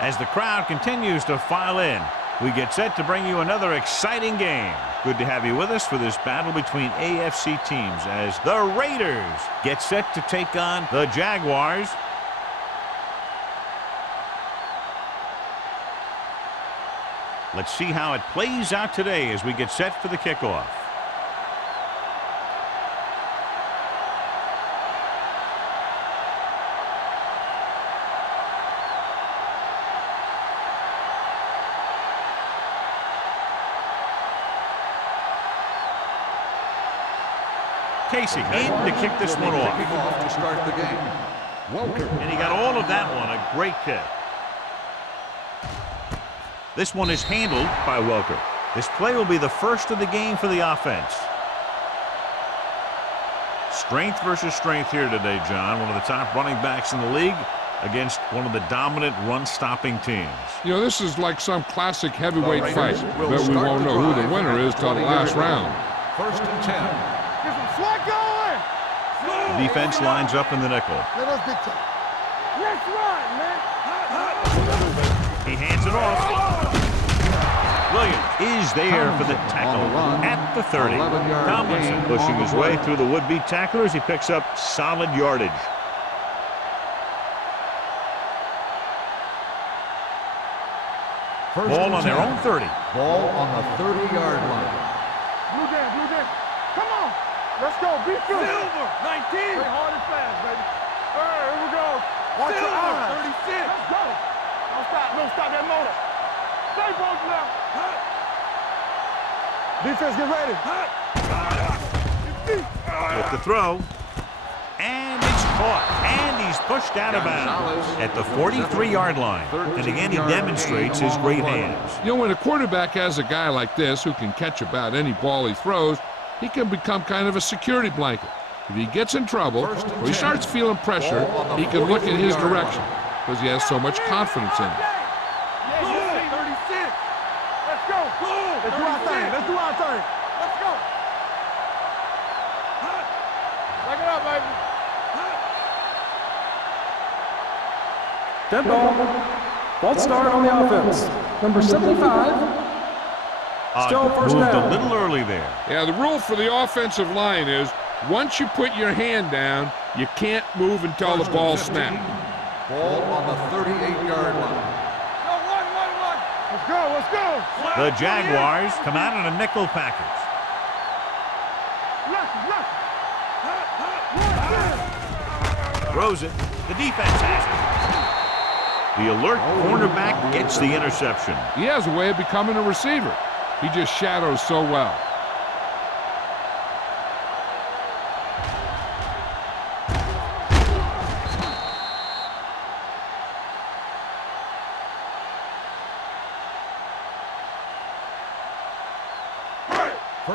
As the crowd continues to file in, we get set to bring you another exciting game. Good to have you with us for this battle between AFC teams as the Raiders get set to take on the Jaguars. Let's see how it plays out today as we get set for the kickoff. Casey in to kick this one off. To start the game. And he got all of that one. A great kick. This one is handled by Welker. This play will be the first of the game for the offense. Strength versus strength here today, John. One of the top running backs in the league against one of the dominant run-stopping teams. You know, this is like some classic heavyweight fight. But we won't know who the winner is till the last round. 1st and 10. The defense lines up in the nickel. Let's run, man. He hands it off. Williams is there for the tackle at the 30. Tomlinson pushing his way through the would-be tacklers. He picks up solid yardage. Ball on their own 30. Ball on the 30-yard line. Blue Dan. Come on. Let's go. Beat you. Silver. 19. Play hard and fast, baby. All right, here we go. Watch your eyes. 36. Let's go. Don't stop that motor. Stay both now. Defense, get ready. With the throw. And it's caught. And he's pushed out of bounds at the 43-yard line. And again, he demonstrates his great hands. You know, when a quarterback has a guy like this who can catch about any ball he throws, he can become kind of a security blanket. If he gets in trouble or he starts feeling pressure, he can look in his direction because he has so much confidence in it. Let's do our thing. Let's go. Back it up, baby. Dead ball. False start on the offense. Number 75. Still first Moved down. a little early there. Yeah, the rule for the offensive line is once you put your hand down, you can't move until the ball snaps. Ball on the 38-yard line. Let's go. The Jaguars come out in a nickel package. Throws it. The defense has it. The alert cornerback gets the interception. He has a way of becoming a receiver. He just shadows so well.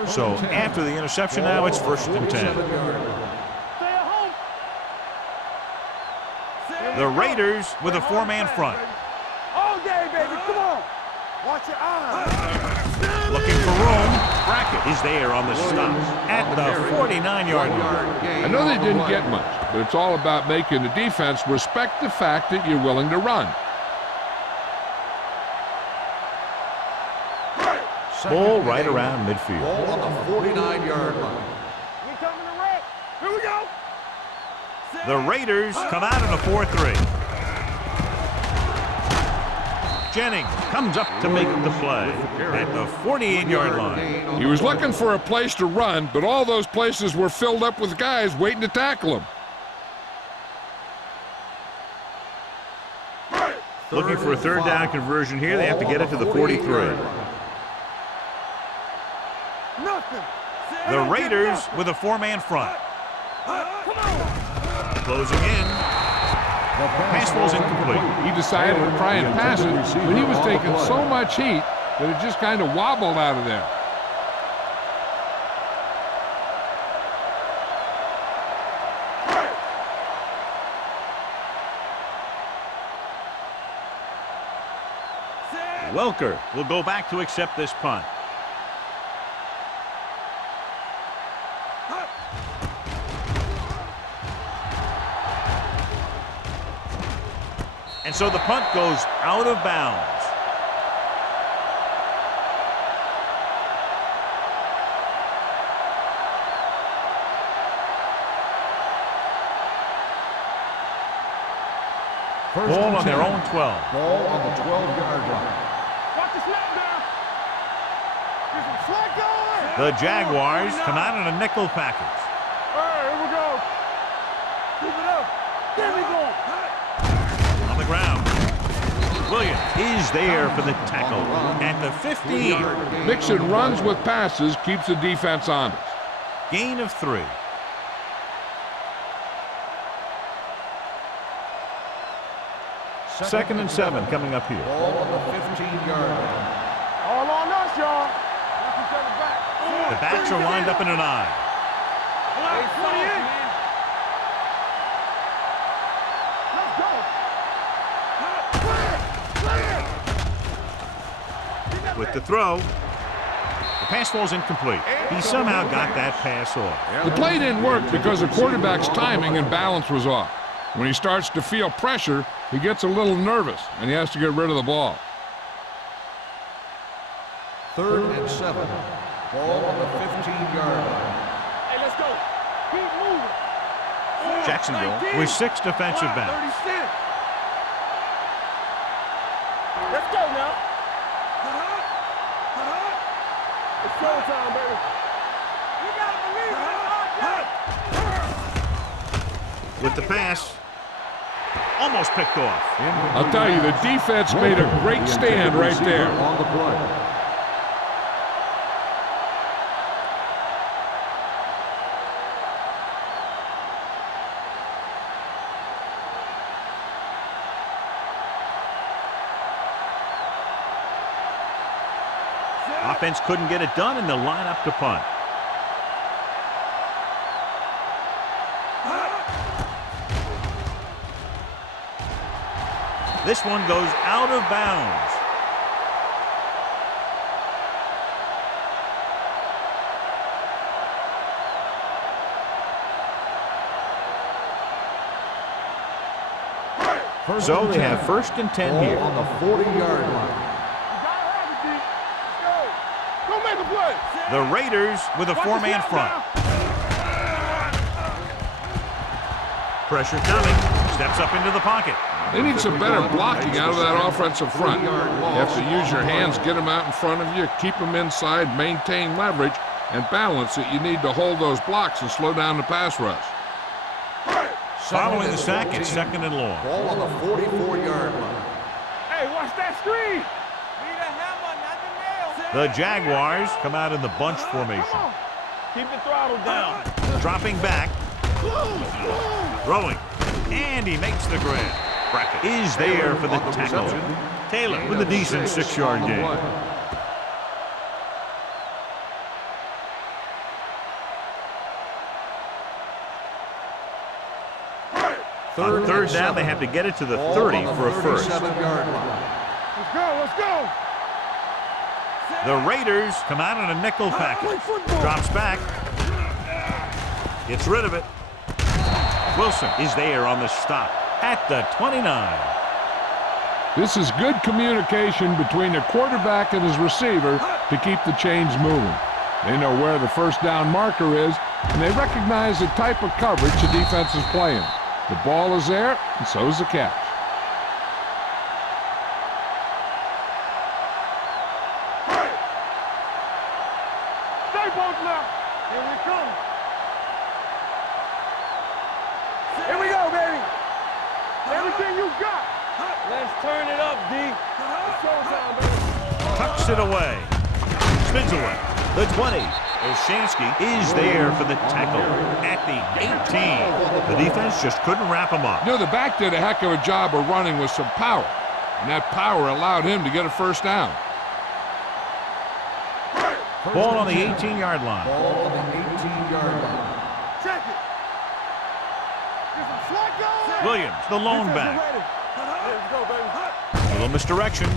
So after the interception now, it's 1st and 10. The Raiders with a 4-man front. All day, baby. Come on. Watch your eyes. Looking for room. Brackett is there on the stop at the 49-yard line. I know they didn't get much, but it's all about making the defense respect the fact that you're willing to run. Ball right around midfield. Ball on the 49-yard line. We coming to wreck. Here we go. The Raiders come out in a 4-3. Jennings comes up to make the play at the 48-yard line. He was looking for a place to run, but all those places were filled up with guys waiting to tackle him. Looking for a 3rd down conversion here. They have to get it to the 43. The Raiders with a 4-man front. Closing in. Pass ball's incomplete. He decided to try and pass it, but he was taking so much heat that it just kind of wobbled out of there. Welker will go back to accept this punt. And so the punt goes out of bounds. Ball on their own 12. Ball on the 12-yard line. Watch the snap down. Get some slack going. The Jaguars come out in a nickel package. All right, here we go. Keep it up. There we go. On the ground. Williams is there for the tackle at the 15. Mixon runs with passes, keeps the defense honest. Gain of 3. Second and 7 coming up here. Ball on the 15-yard line. All on us, y'all. Watch each other back. The backs are lined up in an eye. Let's go. With the throw, the pass falls incomplete. He somehow got that pass off. The play didn't work because the quarterback's timing and balance was off. When he starts to feel pressure, he gets a little nervous, and he has to get rid of the ball. 3rd and 7. Ball on the 15-yard line. Hey, let's go. Keep moving. Jacksonville with 6 defensive backs. 36. Let's go now. It's showtime, baby. You gotta believe it. With the pass, almost picked off. I'll tell you, the defense made a great stand right there. On the play. Offense couldn't get it done, and they'll line up to punt. This one goes out of bounds. So they have 1st and 10 here. On the 40-yard line. Go make a play. The Raiders with a 4-man front. Pressure coming. Steps up into the pocket. They need some better blocking out of that offensive front. You have to use your hands, get them out in front of you, keep them inside, maintain leverage, and balance it. You need to hold those blocks and slow down the pass rush. Following the sack, it's 2nd and long. Ball on the 44-yard line. Hey, watch that screen. The Jaguars come out in the bunch formation. Keep the throttle down. Dropping back. Throwing. And he makes the grab. Brackett is there for the tackle. Taylor with a decent 6-yard gain. On 3rd down, they have to get it to the 30 for a first. 37-yard line. Let's go, let's go. The Raiders come out in a nickel package. Drops back. Gets rid of it. Wilson is there on the stop at the 29. This is good communication between the quarterback and his receiver to keep the chains moving. They know where the 1st down marker is, and they recognize the type of coverage the defense is playing. The ball is there, and so is the catch. Stay both now. Here we come. Here we go, baby. Everything you got. Let's turn it up, D. It's showtime, baby. Tucks it away. Spins away. The 20. Olshansky is there for the tackle at the 18. The defense just couldn't wrap him up. You know, the back did a heck of a job of running with some power, and that power allowed him to get a 1st down. Ball on the 18-yard line. Ball on the 18-yard line. Check it. Get some slack going. Williams, the lone back. Let's go, baby. Little misdirection.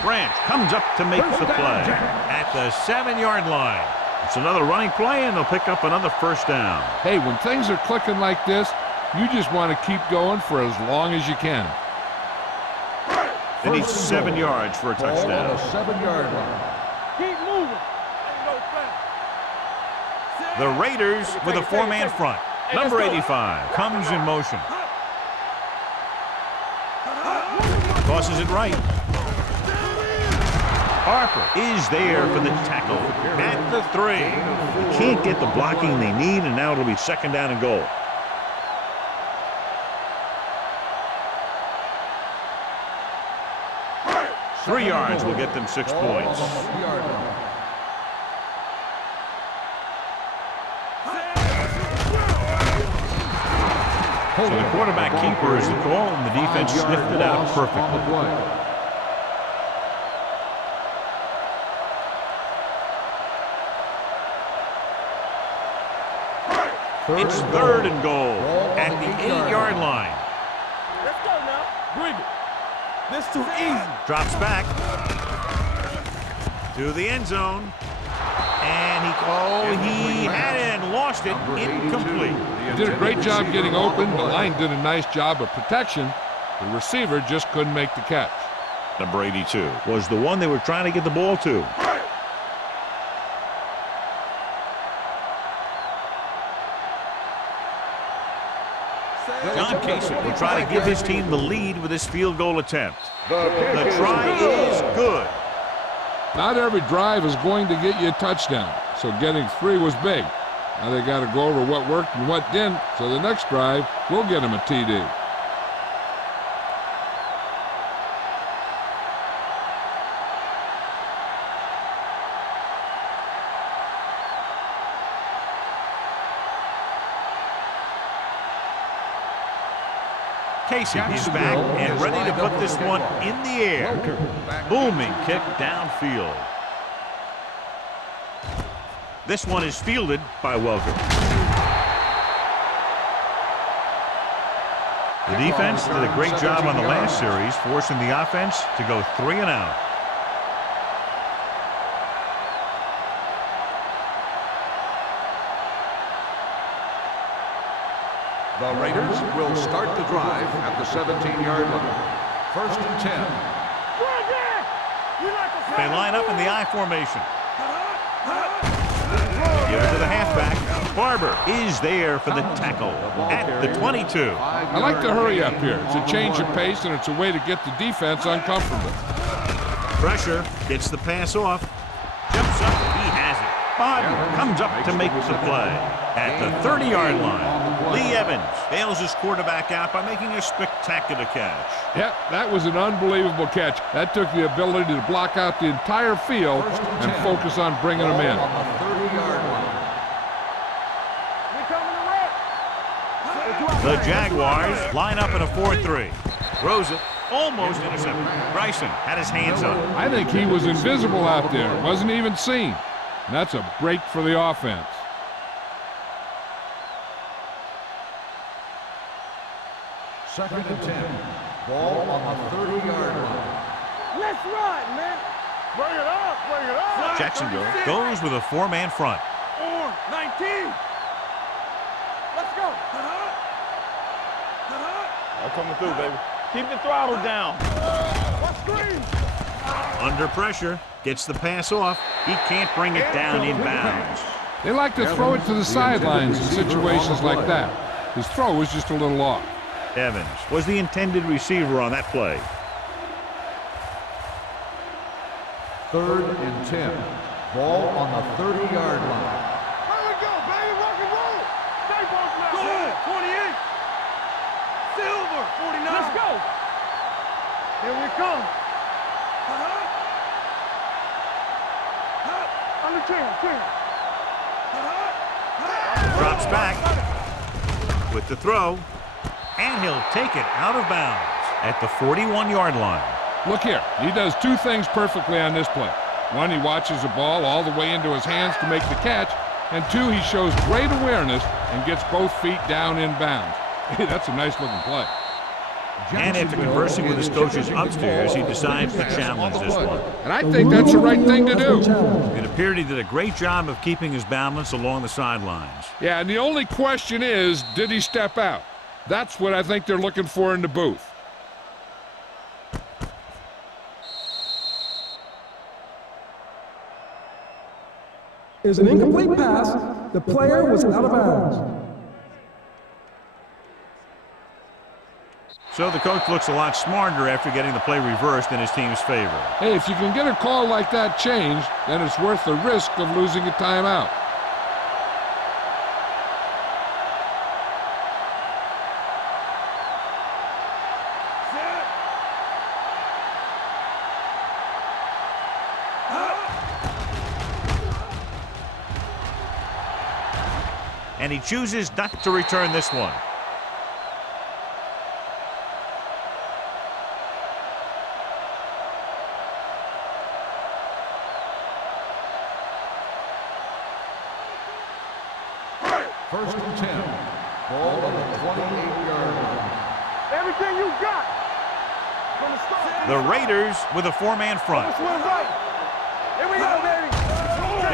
Branch comes up to make the play at the 7-yard line. It's another running play, and they'll pick up another 1st down. Hey, when things are clicking like this, You just want to keep going for as long as you can. They need 7 yards for a touchdown. Ball on the 7-yard line. Keep moving. Ain't no fence. The Raiders with a 4-man front. Number 85 comes in motion. Tosses it right. Harper is there for the tackle at the 3. They can't get the blocking they need, and now it'll be 2nd down and goal. Three yards will get them 6 points. So the quarterback keeper is the call, and the defense sniffed it out perfectly. It's 3rd and goal at the 8-yard line. Let's go now. Bring it. This too easy. Drops back to the end zone. And he had it and lost it. Incomplete. He did a great job getting open. The line did a nice job of protection. The receiver just couldn't make the catch. Number 82 was the one they were trying to get the ball to. John Casey will try to give his team the lead with this field goal attempt. The try is good. Not every drive is going to get you a touchdown, so getting 3 was big. Now they got to go over what worked and what didn't, so the next drive will get them a TD. Casey is back and ready to put this one in the air. Booming kick downfield. This one is fielded by Welker. The defense did a great job on the last series, forcing the offense to go 3 and out. The Raiders will start the drive at the 17-yard line. 1st and 10. They line up in the I formation. Give it to the halfback. Barber is there for the tackle at the 22. I like to hurry up here. It's a change of pace, and it's a way to get the defense uncomfortable. Pressure, gets the pass off. Jumps up, he has it. Barber comes up to make the play at the 30-yard line. Lee Evans bails his quarterback out by making a spectacular catch. Yep, that was an unbelievable catch. That took the ability to block out the entire field and focus on bringing them in. On the 30-yard line. The Jaguars line up in a 4-3. Throws it, almost intercepted. Bryson had his hands up. I think he was invisible out there. Wasn't even seen. And that's a break for the offense. Second and 10. Ball on the 30-yard line. Let's run, man. Bring it up, bring it up. Jacksonville goes with a 4-man front. 19. Let's go. They're coming through, baby. Keep the throttle down. Under pressure, gets the pass off. He can't bring it down inbounds. They like to throw it to the sidelines in situations like that. His throw was just a little off. Evans was the intended receiver on that play. 3rd and 10. Ball on the 30-yard line. Here we go, baby. Rock and roll. Stay both now. Go ahead. 28. Silver. 49. Let's go. Here we come. Under 10. Drops back with the throw, and he'll take it out of bounds at the 41-yard line. Look here. He does 2 things perfectly on this play. 1, he watches the ball all the way into his hands to make the catch. And 2, he shows great awareness and gets both feet down in bounds. Hey, that's a nice-looking play. And after conversing with his coaches upstairs, he decides to challenge this one. And I think that's the right thing to do. It appeared he did a great job of keeping his balance along the sidelines. Yeah, and the only question is, did he step out? That's what I think they're looking for in the booth. Is an incomplete pass. The player was out of bounds. So the coach looks a lot smarter after getting the play reversed in his team's favor. Hey, if you can get a call like that changed, then it's worth the risk of losing a timeout. And he chooses not to return this one. First and 10. Ball on the 28-yard line. Everything you got. From the start. The Raiders with a four-man front. Swim right. Here we go, baby.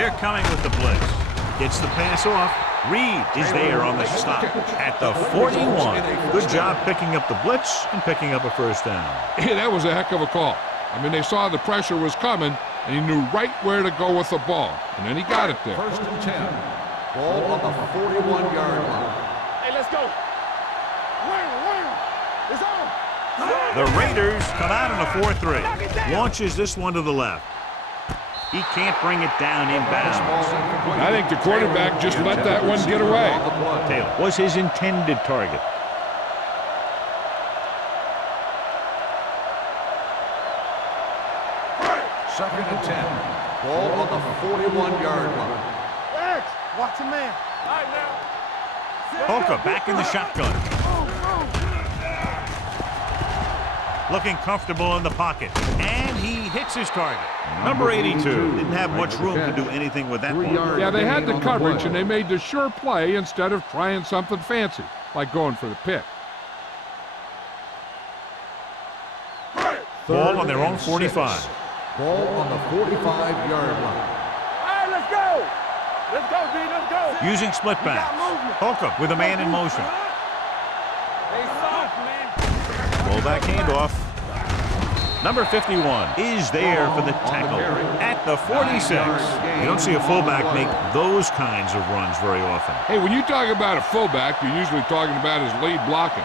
They're coming with the blitz. Gets the pass off. Reed is there on the stop at the 41. Good job picking up the blitz and picking up a first down. Hey, that was a heck of a call. I mean, they saw the pressure was coming, and he knew right where to go with the ball. And then he got it there. First and 10. Ball on the 41-yard line. Hey, let's go. Wham. It's on. The Raiders come out in a 4-3. Launches this one to the left. He can't bring it down inbounds. I think the quarterback just let that one get away. Taylor was his intended target. Second and 10. Ball on the 41-yard line. X, watch your man. All right, now. Polka back in the shotgun. Looking comfortable in the pocket. And he hits his target. Number 82. Didn't have much room to do anything with that ball. Yeah, they had the coverage, and they made the sure play instead of trying something fancy, like going for the pick. Ball on their own 45. Ball on the 45-yard line. All right, let's go. Let's go, D. Let's go. Using split backs. Polka with a man in motion. Hey, soft, man. Fullback handoff. Number 51 is there for the tackle at the 46. You don't see a fullback make those kinds of runs very often. Hey, when you talk about a fullback, you're usually talking about his lead blocking.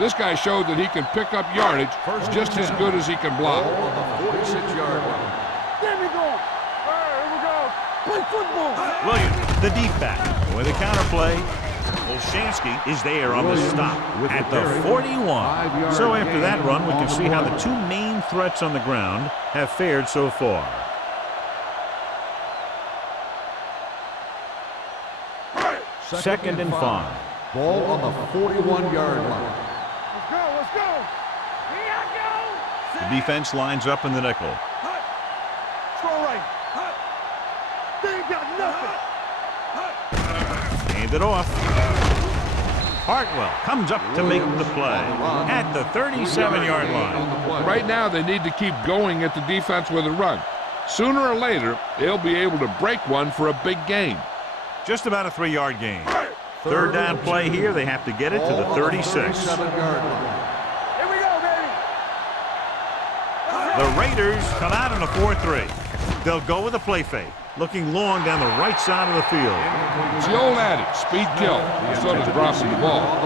This guy showed that he can pick up yardage just as good as he can block. Ball on the 46-yard line. There we go. All right, here we go. Play football. Williams, the deep back. With a counterplay, Olshansky is there on the stop at the 41. So after that run, we can see how the two main threats on the ground have fared so far. Second and 5. Ball on the 41-yard line. Let's go. Here I go. The defense lines up in the nickel. Throw right. They ain't got nothing. Hand it off. Hartwell comes up to make the play at the 37-yard line. Right now, they need to keep going at the defense with a run. Sooner or later, they'll be able to break one for a big gain. Just about a 3-yard gain. Third down play here. They have to get it to the 36. Here we go, baby. The Raiders come out in a 4-3. They'll go with a play fake, looking long down the right side of the field. It's the old adage, speed kill. So does dropping the ball.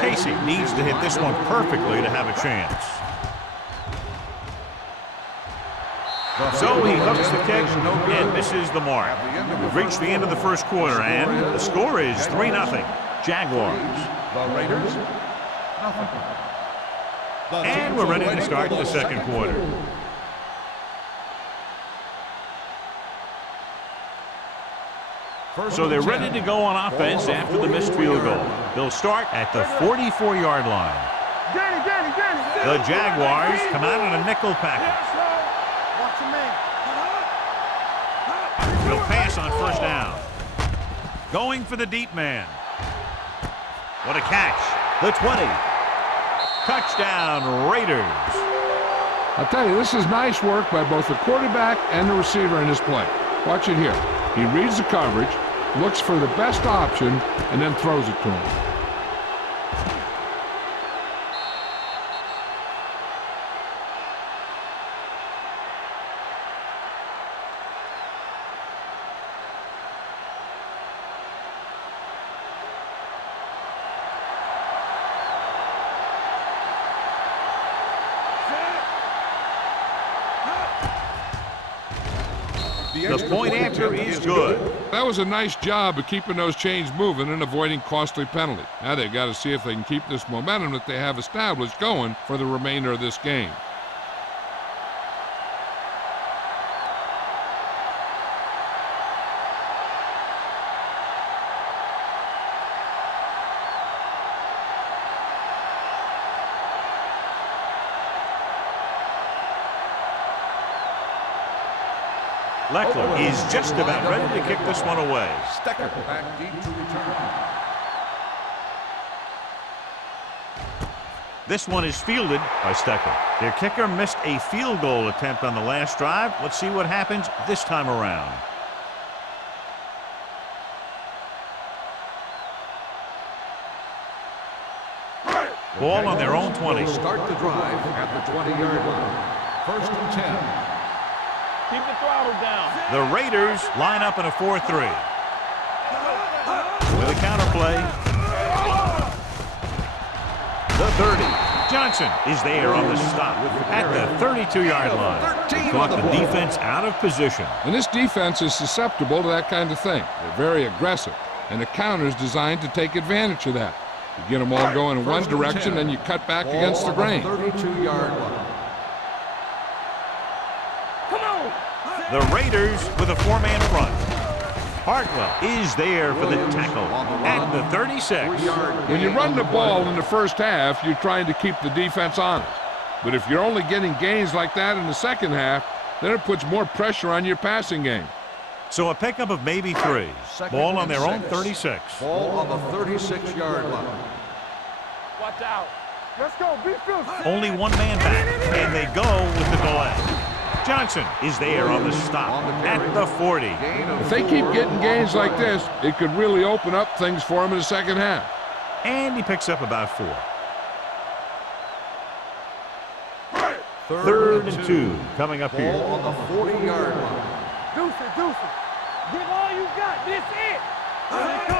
Casey needs to hit this one perfectly to have a chance. So he hooks the kick and misses the mark. We've reached the end of the first quarter, and the score is 3-0. Jaguars. The Raiders, nothing. And we're ready to start the second quarter. So they're ready to go on offense after the missed field goal. They'll start at the 44-yard line. The Jaguars come out in a nickel package. Watch your man. He'll pass on first down. Going for the deep man. What a catch. The 20. Touchdown, Raiders. I'll tell you, this is nice work by both the quarterback and the receiver in this play. Watch it here. He reads the coverage, looks for the best option, and then throws it to him. The point answer is good. That was a nice job of keeping those chains moving and avoiding costly penalties. Now they've got to see if they can keep this momentum that they have established going for the remainder of this game. Leckler is just about ready to kick this one away. Stecker back deep to return. This one is fielded by Stecker. Their kicker missed a field goal attempt on the last drive. Let's see what happens this time around. Ball on their own 20. Start the drive at the 20-yard line. First and 10. Keep the throttle down. The Raiders line up in a 4-3. With a counterplay. The 30. Johnson is there on the stop at the 32-yard line. Caught the defense out of position. And this defense is susceptible to that kind of thing. They're very aggressive, and the counter is designed to take advantage of that. You get them all going in one direction, then you cut back against the grain. 32-yard line. The Raiders with a 4-man front. Hartwell is there for the tackle at the 36. When you run the ball in the first half, you're trying to keep the defense honest. But if you're only getting gains like that in the second half, then it puts more pressure on your passing game. So a pickup of maybe 3. Ball on their own 36. Ball on the 36-yard line. Watch out. Let's go. Be field. Only one man back, and they go with the delay. Johnson is there on the stop at the 40. If they keep getting gains like this, it could really open up things for them in the second half. And he picks up about 4. Third and 2 coming up here. Ball on the 40-yard line. Deuce it. Give all you got. This it.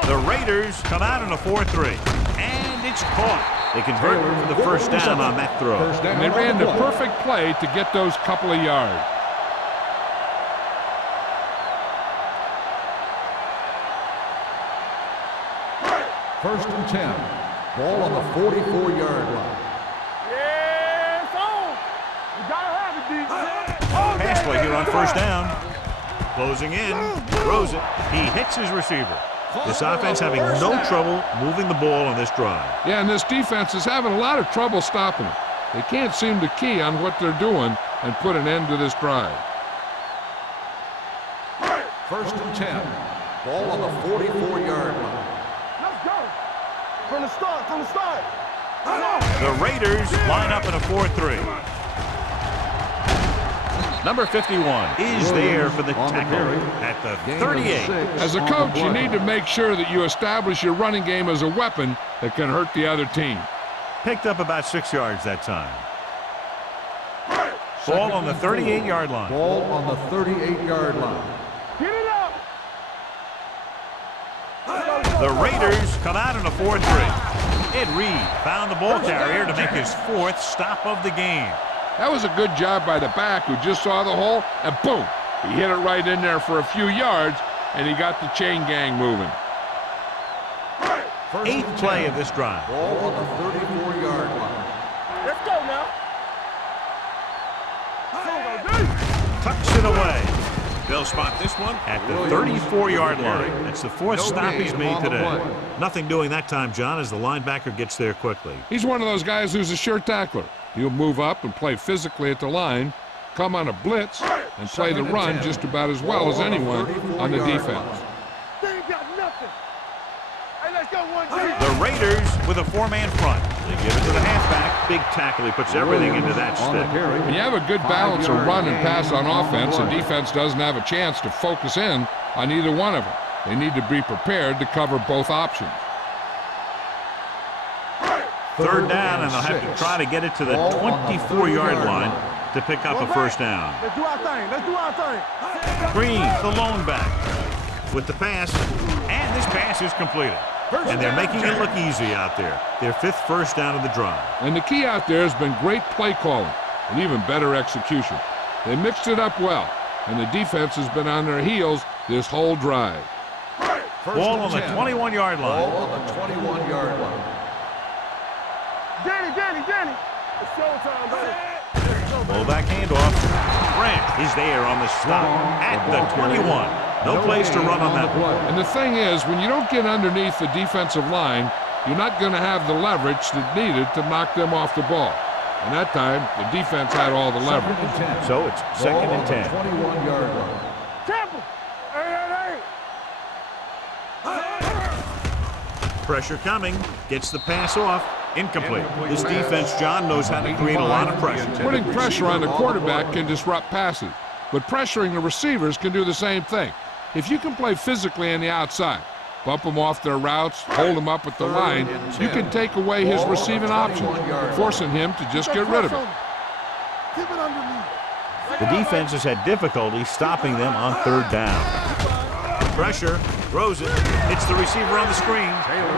The Raiders come out in a 4-3, and it's caught. They convert for the first down on that throw. And they ran the perfect play to get those couple of yards. First and 10. Ball on the 44-yard line. Yeah, it's on. You gotta have it, D. Pass play here on first down. Closing in, throws it. He hits his receiver. This offense having no trouble moving the ball on this drive. Yeah, and this defense is having a lot of trouble stopping it. They can't seem to key on what they're doing and put an end to this drive. First and 10. Ball on the 44-yard line. Let's go. From the start. The Raiders line up in a 4-3. Number 51 is there for the tackle at the 38. As a coach, you need to make sure that you establish your running game as a weapon that can hurt the other team. Picked up about 6 yards that time. Ball on the 38-yard line. Ball on the 38-yard line. Get it up. The Raiders come out in a 4-3. Ed Reed found the ball carrier to make his 4th stop of the game. That was a good job by the back who just saw the hole, and boom, he hit it right in there for a few yards, and he got the chain gang moving. 8th play of this drive. Ball on the 34-yard line. Let's go now. Tucks it away. They'll spot this one at the 34-yard line. That's the 4th stop he's made today. Nothing doing that time, John, as the linebacker gets there quickly. He's one of those guys who's a sure tackler. He'll move up and play physically at the line, come on a blitz, and play the run just about as well as anyone on the defense. They ain't got nothing. Hey, let's go 1-2. The Raiders with a four-man front. They give it to the halfback. Big tackle. He puts everything into that stick. When you have a good balance of run and pass on offense, the defense doesn't have a chance to focus in on either one of them. They need to be prepared to cover both options. Third down, and they'll have to try to get it to the 24-yard line to pick up a first down. Let's do our thing. Let's do our thing. Green, the lone back, with the pass, and this pass is completed. And they're making it look easy out there. Their fifth first down of the drive. And the key out there has been great play calling and even better execution. They mixed it up well, and the defense has been on their heels this whole drive. Ball on the 21-yard line. Ball on the 21-yard line. Danny. It's showtime, baby. Fullback handoff. Grant is there on the stop at the 21. No place to run on that one. And the thing is, when you don't get underneath the defensive line, you're not going to have the leverage that's needed to knock them off the ball. And that time, the defense had all the leverage. So it's second and 10. 21-yard line. Temple. Hey. Pressure coming. Gets the pass off. Incomplete. This defense, John, knows how to create a lot of pressure. Putting pressure on the quarterback can disrupt passes, but pressuring the receivers can do the same thing. If you can play physically on the outside, bump them off their routes, hold them up at the line, you can take away his receiving options, forcing him to just get rid of it. Keep it underneath. The defense has had difficulty stopping them on third down. Pressure, throws it, hits the receiver on the screen.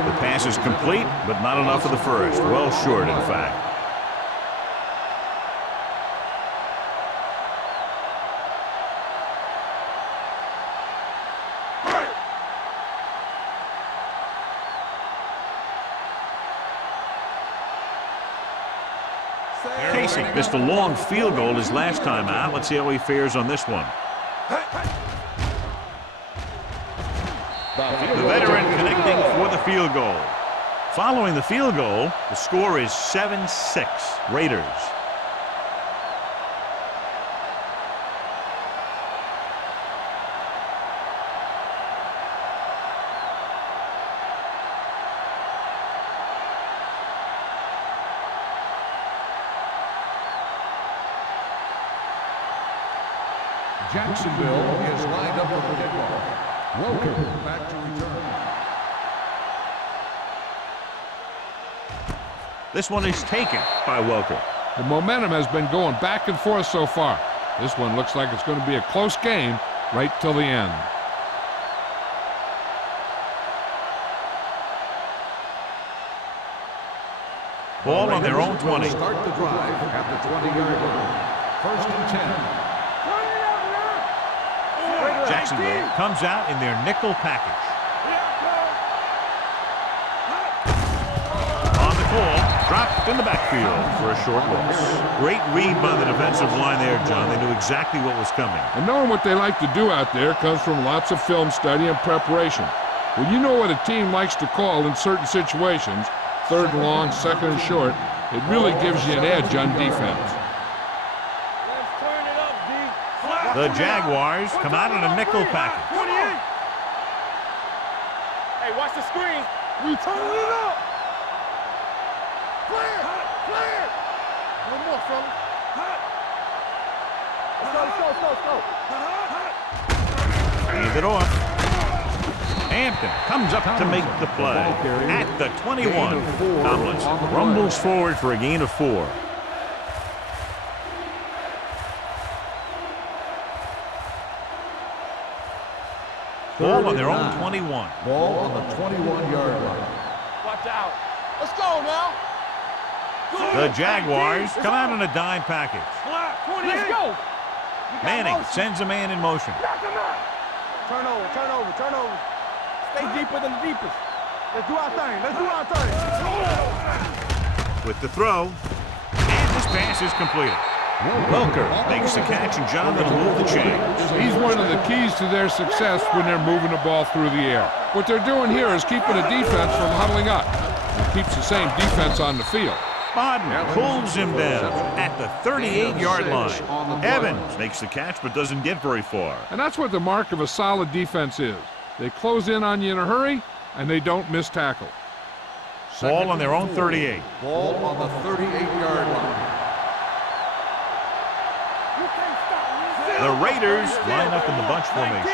The pass is complete, but not enough for the first. Well short, in fact. Casey missed a long field goal his last time out. Let's see how he fares on this one. The veteran connecting for the field goal. Following the field goal, the score is 7-6 Raiders. Jacksonville is lined up for the kickoff. Welcome back to return. This one is taken by Welker. The momentum has been going back and forth so far. This one looks like it's going to be a close game right till the end. Ball on their own 20. Start the drive at the 20-yard line. First and 10. Jacksonville comes out in their nickel package. On the call, dropped in the backfield for a short loss. Great read by the defensive line there, John. They knew exactly what was coming. And knowing what they like to do out there comes from lots of film study and preparation. When you know what a team likes to call in certain situations, third and long, second and short, it really gives you an edge on defense. The Jaguars come out in a nickel package. 28. Hey, watch the screen. We turning it up. Clear. One more, fellas. Let's go. Hand it off. Hampton comes up to make the play at the 21. Tomlinson rumbles forward for a gain of 4. Ball on their own 21. Ball on the 21-yard line. Watch out. Let's go now. The Jaguars come out in a dime package. Let's go. Manning sends a man in motion. Turnover. Stay deeper than the deepest. Let's do our thing. With the throw, and this pass is completed. Welker makes the catch, and John that'll move the chains. He's one of the keys to their success when they're moving the ball through the air. What they're doing here is keeping the defense from huddling up. It keeps the same defense on the field. Bodden pulls him down at the 38-yard line. Evans makes the catch but doesn't get very far. And that's what the mark of a solid defense is. They close in on you in a hurry, and they don't miss tackle. Ball on their own 38. Ball on the 38-yard line. The Raiders line up in the bunch formation.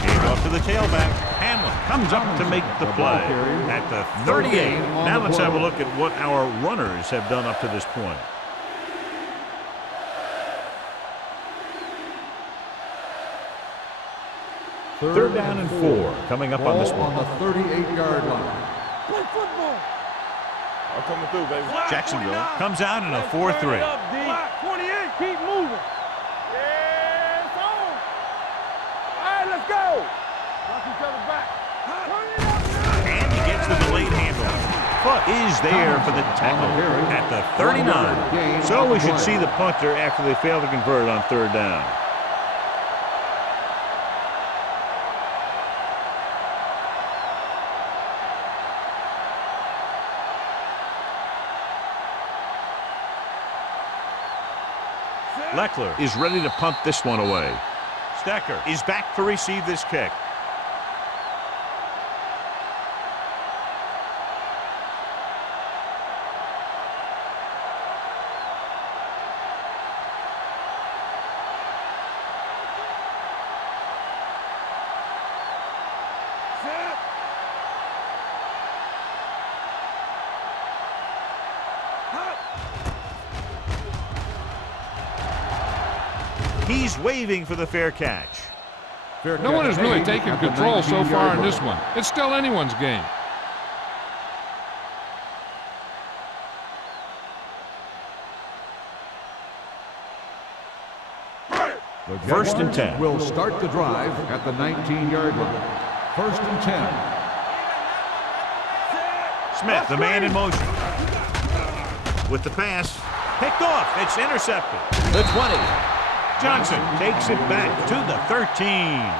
Hand off to the tailback. Hamlin comes up to make the play at the 38. Now let's have a look at what our runners have done up to this point. Third down and 4 coming up on this one. On the 38-yard line. Play football. I'm coming through, baby. Jacksonville comes out in a 4-3. 28. Keep moving. Yeah, it's on. All right, let's go. Watch each other back. And he gets the delayed handoff. Foot is there for the tackle at the 39. So we should see the punter after they fail to convert on third down. Leckler is ready to punt this one away. Stecker is back to receive this kick. He's waving for the fair catch. No one has really taken control so far in this one. It's still anyone's game. First and 10. Will start the drive at the 19-yard line. First and 10. Smith, the man in motion. With the pass, picked off. It's intercepted. The 20. Johnson takes it back to the 13.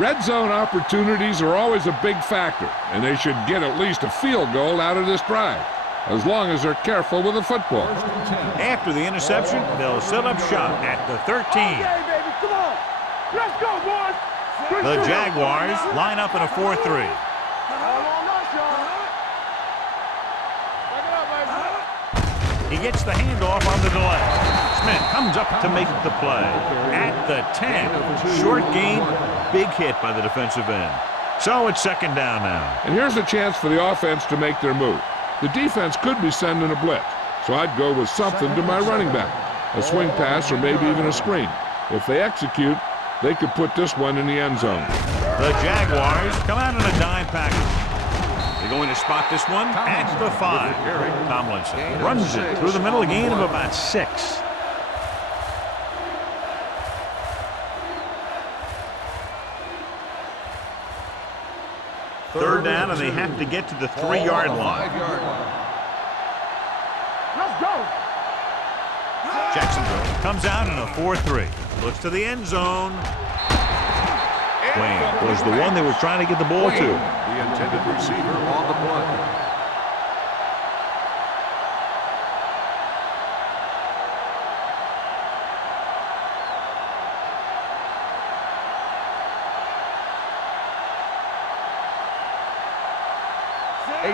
Red zone opportunities are always a big factor, and they should get at least a field goal out of this drive, as long as they're careful with the football. After the interception, they'll set up shop at the 13. Okay, baby, come on. Let's go, boys. The Jaguars line up in a 4-3. Hold on, us, y'all. Back it up, baby. He gets the handoff on the delay. Smith comes up to make the play at the 10. Short gain, big hit by the defensive end. So it's second down now. And here's a chance for the offense to make their move. The defense could be sending a blitz, so I'd go with something to my running back, a swing pass or maybe even a screen. If they execute, they could put this one in the end zone. The Jaguars come out in a dime package. They're going to spot this one at the 5. Tomlinson runs it through the middle, a gain of about 6. Third down, and they have to get to the 3-yard line. Let's go. Jacksonville comes out in a 4-3. Looks to the end zone. Wayne was the one they were trying to get the ball to. The intended receiver on the play.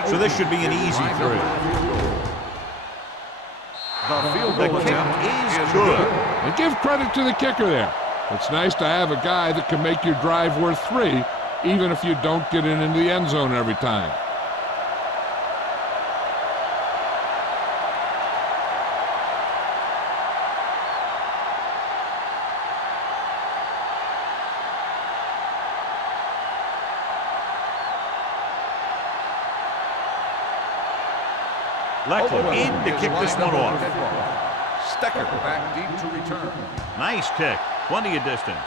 So this should be an easy throw. The kick is good. And give credit to the kicker there. It's nice to have a guy that can make your drive worth 3, even if you don't get it into the end zone every time. Leckler in to kick this one off. Stecker back deep to return. Nice kick. Plenty of distance.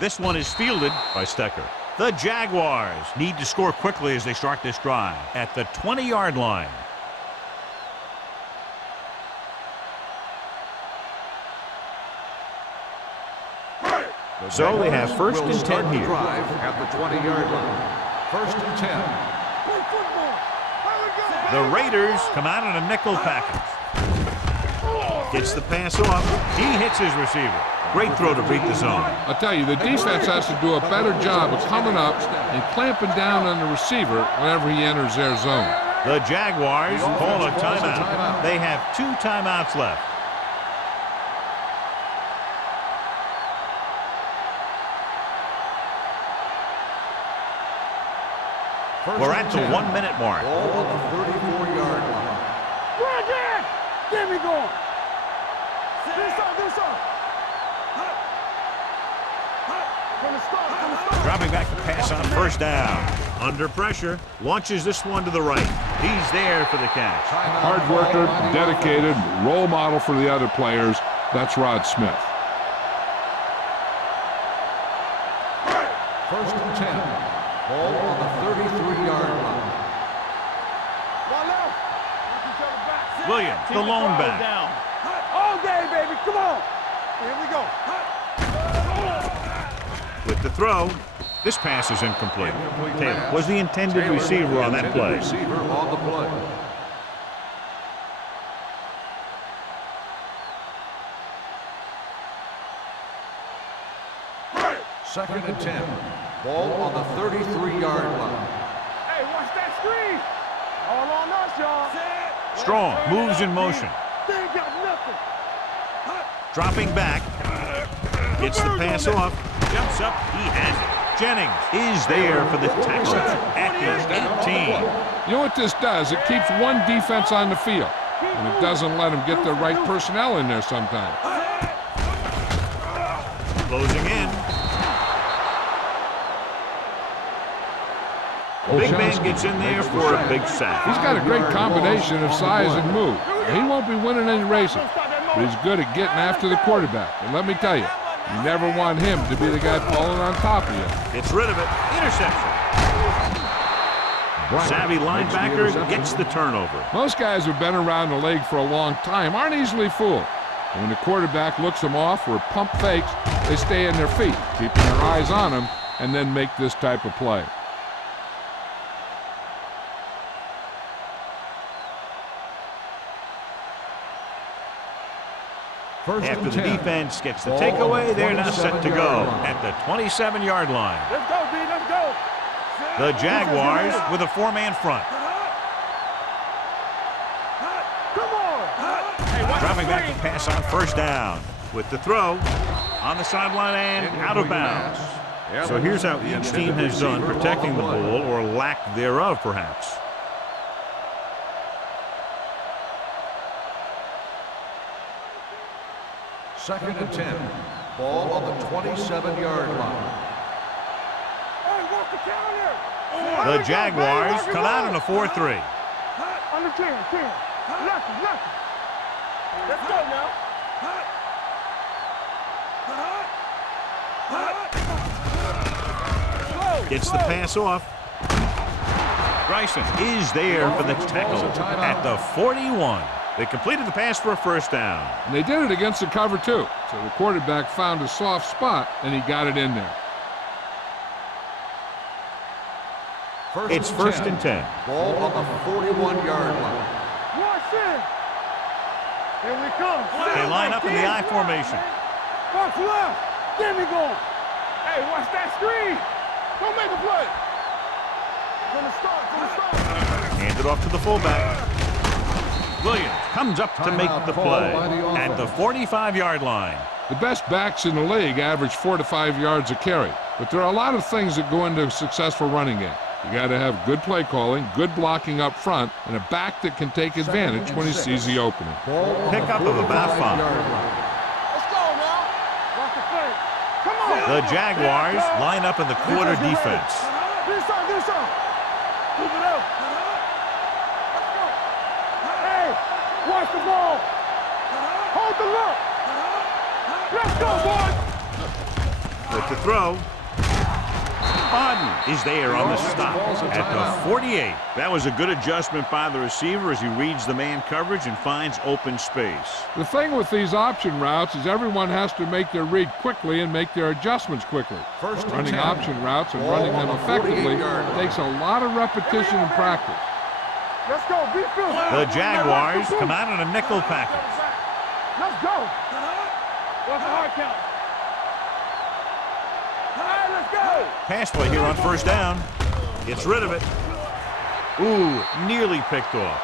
This one is fielded by Stecker. The Jaguars need to score quickly as they start this drive at the 20-yard line. So they have first and 10 here. Drive at the 20-yard line. First and 10. The Raiders come out in a nickel package. Gets the pass off. He hits his receiver. Great throw to beat the zone. I'll tell you, the defense has to do a better job of coming up and clamping down on the receiver whenever he enters their zone. The Jaguars call a timeout. They have 2 timeouts left. We're at the 1-minute mark. Ball on the 34-yard line. Brandon! Get me going! Do something! Dropping back to pass on first down. Under pressure, launches this one to the right. He's there for the catch. Hard worker, dedicated, role model for the other players. That's Rod Smith. First and 10. Ball on the 33-yard line. Williams, the lone back. All day, baby. Come on. Here we go. With the throw, this pass is incomplete. Taylor was the intended receiver on that play. Receiver on the play. Second and 10. Ball on the 33-yard line. Hey, watch that screen. All on us, y'all. Strong, moves in motion. They ain't got nothing. Dropping back. Gets the pass off. Jumps up. He has it. Jennings is there for the tackle at the 18. You know what this does? It keeps one defense on the field, and it doesn't let them get the right personnel in there sometimes. Closing in. Big man gets in there for a big sack. He's got a great combination of size and move. He won't be winning any races, but he's good at getting after the quarterback. And let me tell you, you never want him to be the guy falling on top of you. Gets rid of it. Interception. Savvy linebacker gets the turnover. Most guys who've been around the league for a long time aren't easily fooled. And when the quarterback looks them off or pump fakes, they stay in their feet, keeping their eyes on him, and then make this type of play. After the defense gets the takeaway, they're now set to go at the 27-yard line. Let's go, B. Let's go. The Jaguars with a 4-man front. Come on. Dropping back to pass on first down. With the throw on the sideline and out of bounds. So here's how each team has done protecting the ball, or lack thereof, perhaps. Second and 10. Ball on the 27-yard line. Hey, what's the counter? The Jaguars come out in a 4-3. Under 10. Lucky. Let's go now. Gets the pass off. Bryson is there for the tackle at the 41. They completed the pass for a first down. And they did it against the cover, too. So the quarterback found a soft spot, and he got it in there. It's first and 10. Ball on the 41-yard line. Watch it. Here we come. They line up in the I formation. Watch left. Get me going. Hey, watch that screen. Don't make a play. From the start. Hand it off to the fullback. Williams comes up to make the play at the 45-yard line. The best backs in the league average 4 to 5 yards a carry, but there are a lot of things that go into a successful running game. You got to have good play calling, good blocking up front, and a back that can take advantage when he sees the opening. Pickup of about 5. Let's go now. Watch the play. Come on. The Jaguars line up in the quarter defense. Do something. Keep it up. Let's go. Hey, watch the ball. Hold the look. Let's go, boys. With the throw. Auden is there on the stop at the 48. That was a good adjustment by the receiver as he reads the man coverage and finds open space. The thing with these option routes is everyone has to make their read quickly and make their adjustments quickly. Running option routes and running them effectively takes a lot of repetition and practice. Let's go. The Jaguars come out in a nickel package. Let's go. What's the hard count? All right, let's go. Pass play here on first down. Gets rid of it. Ooh, nearly picked off.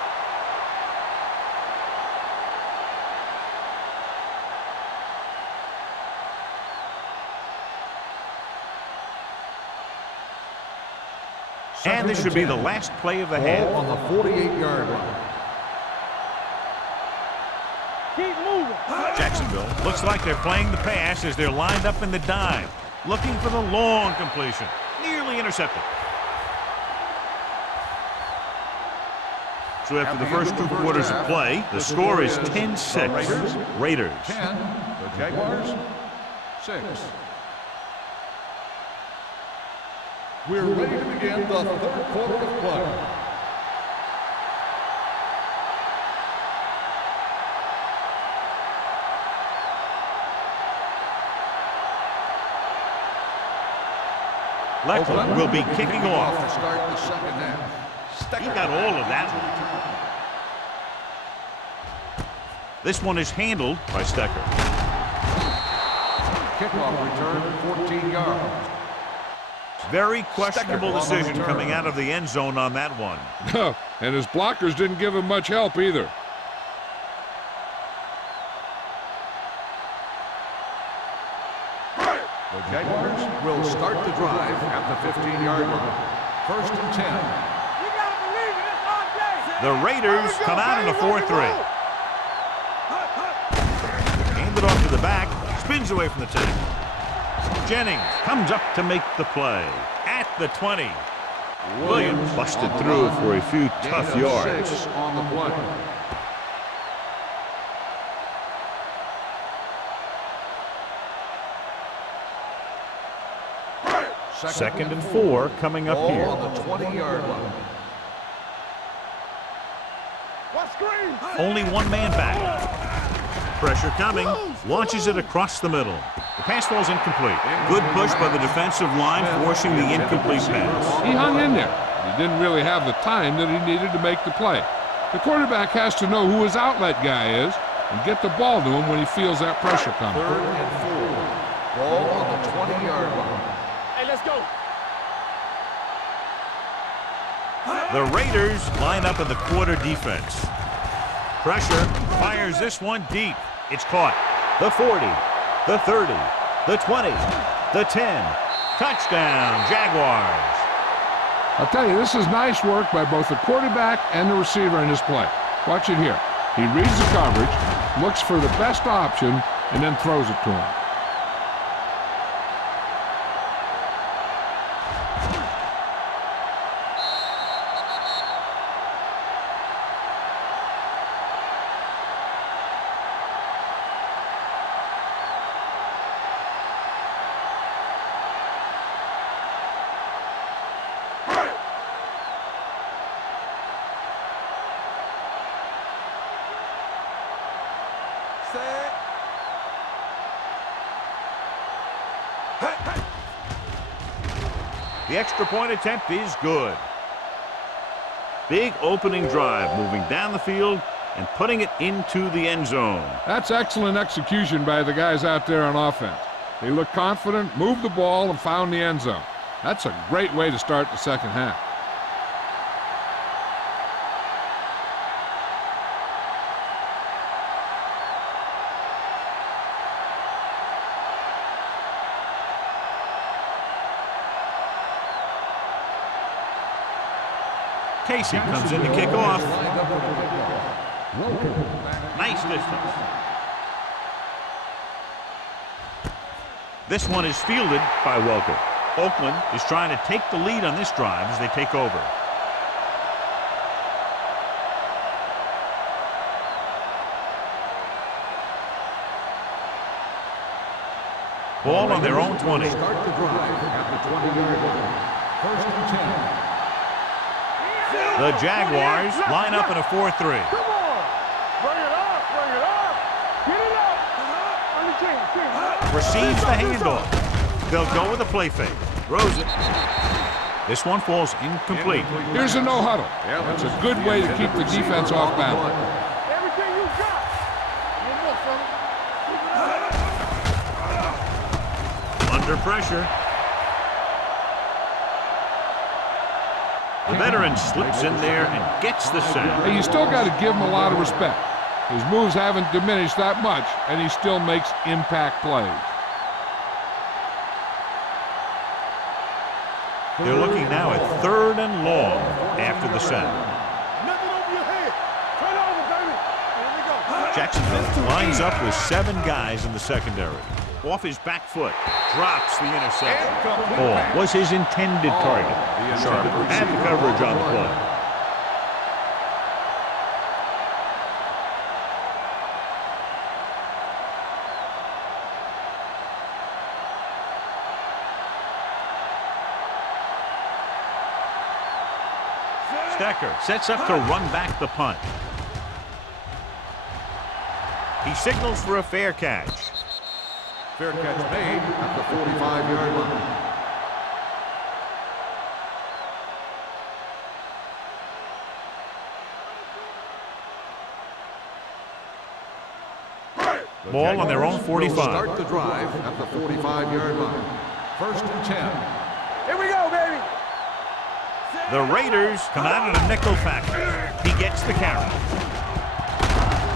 And this should be the last play of the half. On the 48-yard line. Keep moving. Jacksonville looks like they're playing the pass as they're lined up in the dime, looking for the long completion. Nearly intercepted. So after the first 2 quarters of play, the score is 10-6. Raiders. 10, the Jaguars 6. We're ready to begin the third quarter of play. Leckler will be kicking off. To start the second half. He got all of that. This one is handled by Stecker. Kickoff return, 14 yards. Very questionable decision coming out of the end zone on that one. And his blockers didn't give him much help either. The Jaguars will start the drive at the 15-yard line. First and 10. You gotta believe it. It's our day. The Raiders come out in a 4-3. Hand it off to the back. Spins away from the tackle. Jennings comes up to make the play at the 20. Williams busted through for a few tough yards. 6 on the play. Second and 4 coming up here. On the 20-yard line. What screen? Only one man back. Pressure coming. Launches it across the middle. The pass falls incomplete. Good push by the defensive line, forcing the incomplete pass. He hung in there. He didn't really have the time that he needed to make the play. The quarterback has to know who his outlet guy is and get the ball to him when he feels that pressure coming. Third and 4. Ball on the 20-yard line. Hey, let's go. The Raiders line up in the quarter defense. Pressure, fires this one deep. It's caught. The 40, the 30, the 20, the 10. Touchdown, Jaguars. I'll tell you, this is nice work by both the quarterback and the receiver in this play. Watch it here. He reads the coverage, looks for the best option, and then throws it to him. The extra point attempt is good. Big opening drive, moving down the field and putting it into the end zone. That's excellent execution by the guys out there on offense. They looked confident, moved the ball, and found the end zone. That's a great way to start the second half. Casey comes in to kick off. Nice distance. This one is fielded by Welker. Oakland is trying to take the lead on this drive as they take over. Ball on their own 20. Start the drive at the 20-yard line. First and 10. The Jaguars line up in a 4-3. Come on. Bring it up. Bring it up. Get it up. On the chin. Receives the handoff. They'll go with a play fake. Throws it. This one falls incomplete. Here's a no-huddle. It's a good way to keep the defense off balance. Everything you got. Under pressure. The veteran slips in there and gets the sack. Hey, you still got to give him a lot of respect. His moves haven't diminished that much, and he still makes impact plays. They're looking now at 3rd and long after the sack. Nothing over your head. Turn over, baby. Here we go. Jacksonville lines up with 7 guys in the secondary. Off his back foot, drops the interception. Ball was his intended target. Sharp had the coverage on the play. Stecker sets up to run back the punt. He signals for a fair catch. Fair catch made at the 45-yard line. Ball on their own 45. Start the drive at the 45-yard line. First and 10. Here we go, baby. The Raiders come out in a nickel factor. He gets the carry.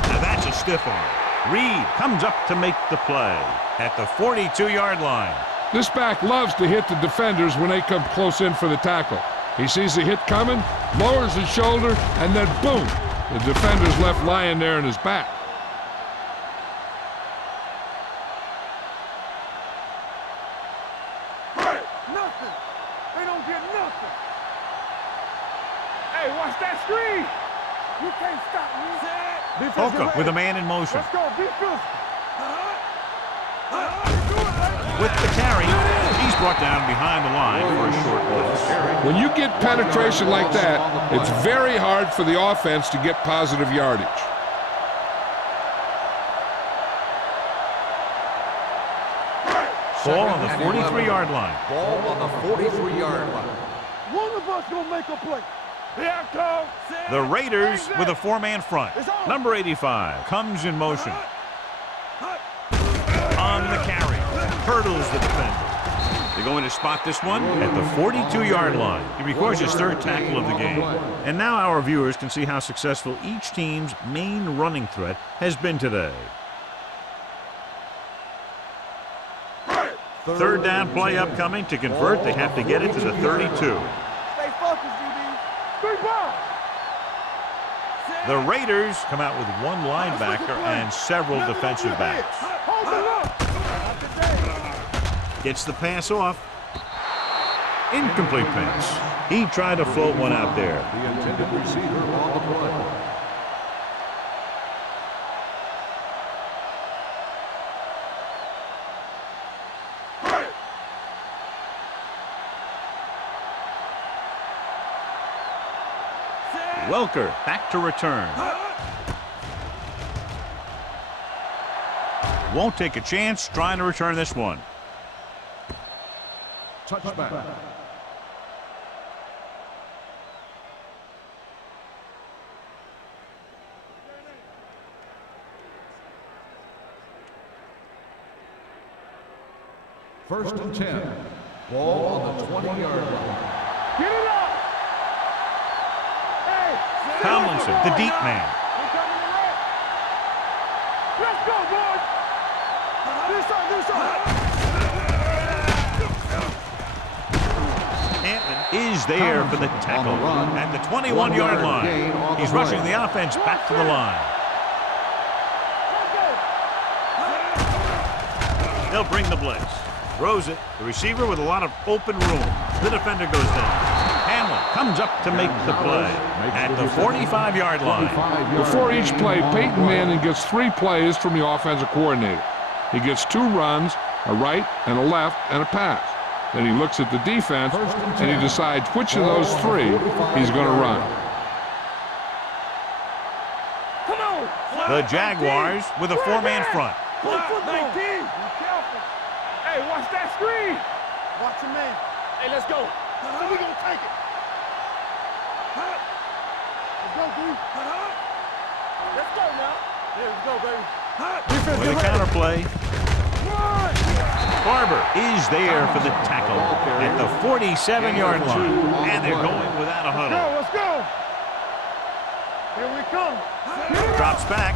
Now that's a stiff arm. Reed comes up to make the play at the 42-yard line. This back loves to hit the defenders when they come close in for the tackle. He sees the hit coming, lowers his shoulder, and then boom, the defender's left lying there in his back. Nothing. They don't get nothing. Hey, watch that screen. You can't stop me. Holcomb with a man in motion. Let's go. Be physical. With the carry, he's brought down behind the line for a short loss. When you get penetration like that, it's very hard for the offense to get positive yardage. Ball on the 43-yard line. Ball on the 43-yard line. One of us gonna make a play. Here I come. The Raiders with a 4-man front. Number 85 comes in motion. On the carry, hurdles the defender. They're going to spot this one at the 42-yard line. He records his 3rd tackle of the game. And now our viewers can see how successful each team's main running threat has been today. 3rd down play upcoming. To convert, they have to get it to the 32. Stay focused, DB. 3 balls. The Raiders come out with 1 linebacker and several defensive backs. Hold it up. Gets the pass off. Incomplete pass. He tried to float one out there. The intended receiver on the play. Welker back to return. Won't take a chance trying to return this one. Touchback. First and 10. Ball on the 20-yard line. Get it up. Hey. Tomlinson, the deep man. Let's go, boys. This side. Hampton is there for the tackle at the 21-yard line. He's rushing the offense back to the line. They'll bring the blitz. Throws it. The receiver with a lot of open room. The defender goes down. Hamlin comes up to make the play at the 45-yard line. Before each play, Peyton Manning gets 3 plays from the offensive coordinator. He gets 2 runs, a right and a left and a pass. Then he looks at the defense and he decides which of those three he's going to run. Come on. The Jaguars with a four-man front. 19. Be careful. Hey, watch that screen. Watch your man. Hey, let's go. So we gonna take it. Let's go, D. Let's go now. Yeah, let's go, baby. Defense, With a counterplay. Barber is there for the tackle at the 47-yard line. And they're going without a huddle. Let's go. Here we come. Drops back.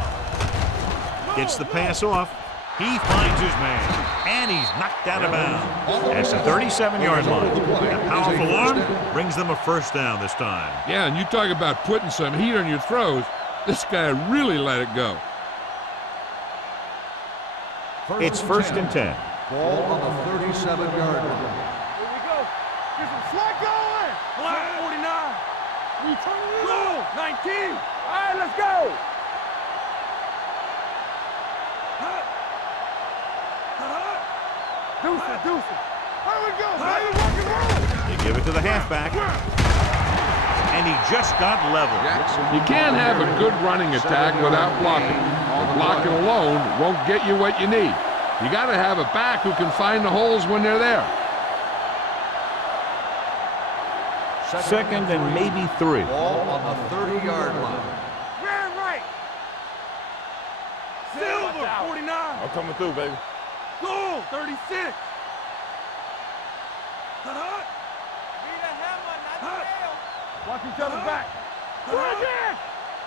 Gets the pass off. He finds his man. And he's knocked out of bounds. That's the 37-yard line. A powerful arm brings them a first down this time. Yeah, and you talk about putting some heat on your throws. This guy really let it go. It's 1st and 10. Ball on the 37-yard line. Here we go. Get some slack going. Slack 49. We turn it on. 19. All right, let's go. Deuce it. Here we go, baby. Rock and roll. They give it to the halfback. And he just got level. You can't have a good running attack without blocking. The blocking alone won't get you what you need. You got to have a back who can find the holes when they're there. 2nd and maybe 3. Ball on the 30-yard line. Ran right. Silver, 49. I'm coming through, baby. Goal, 36. Watch each other back.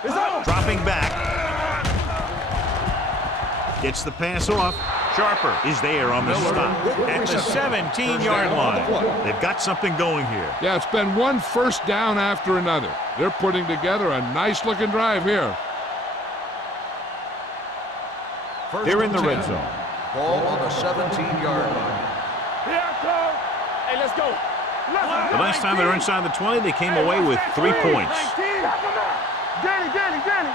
It's on. Dropping back. Gets the pass off. Sharper is there on the stop at the 17-yard line. They've got something going here. Yeah, it's been one first down after another. They're putting together a nice-looking drive here. They're in the red zone. Ball on the 17-yard line. Here I come. Hey, let's go. The last time they were inside the 20, they came away with 3 points. Danny.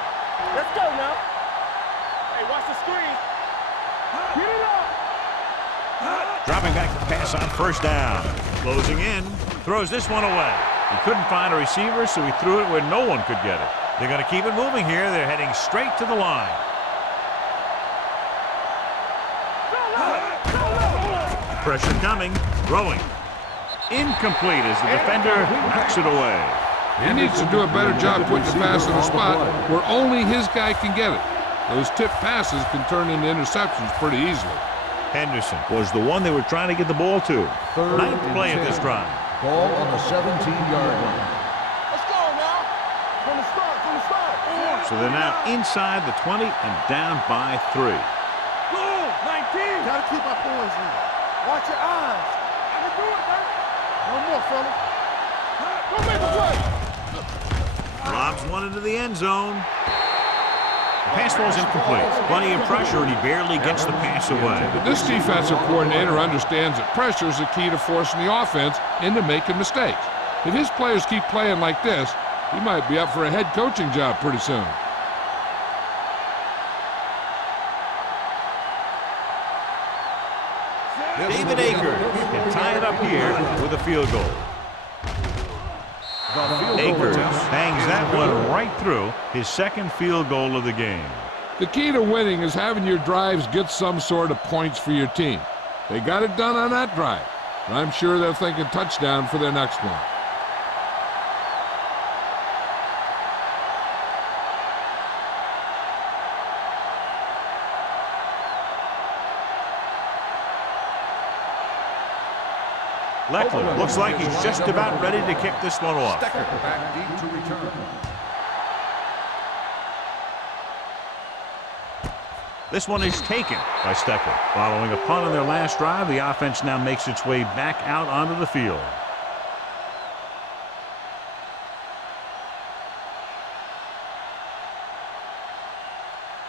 Let's go now. Hey, watch the screen. Get it up. Dropping back to pass on 1st down. Closing in. Throws this one away. He couldn't find a receiver, so he threw it where no one could get it. They're going to keep it moving here. They're heading straight to the line. Pressure coming. Throwing. Incomplete as the defender knocks it away. He needs to do a better job putting the pass in a spot where only his guy can get it. Those tip passes can turn into interceptions pretty easily. Henderson was the one they were trying to get the ball to. 9th play of this drive. Ball on the 17-yard line. Let's go now. From the start. So they're now inside the 20 and down by 3. Goal, 19. Gotta keep my poise in. Watch your eyes. I can do it, baby. One more, fella. Don't make a play. Lobs one into the end zone. The pass ball's incomplete. Plenty of pressure, and he barely gets the pass away. But this defensive coordinator understands that pressure is the key to forcing the offense into making mistakes. If his players keep playing like this, he might be up for a head coaching job pretty soon. David Akers can tie it up here with a field goal. Akers bangs that one right through, his 2nd field goal of the game. The key to winning is having your drives get some sort of points for your team. They got it done on that drive, and I'm sure they're thinking touchdown for their next one. Leckler looks like he's just about ready to kick this one off. Stecker back deep to return. This one is taken by Stecker. Following a punt on their last drive, the offense now makes its way back out onto the field.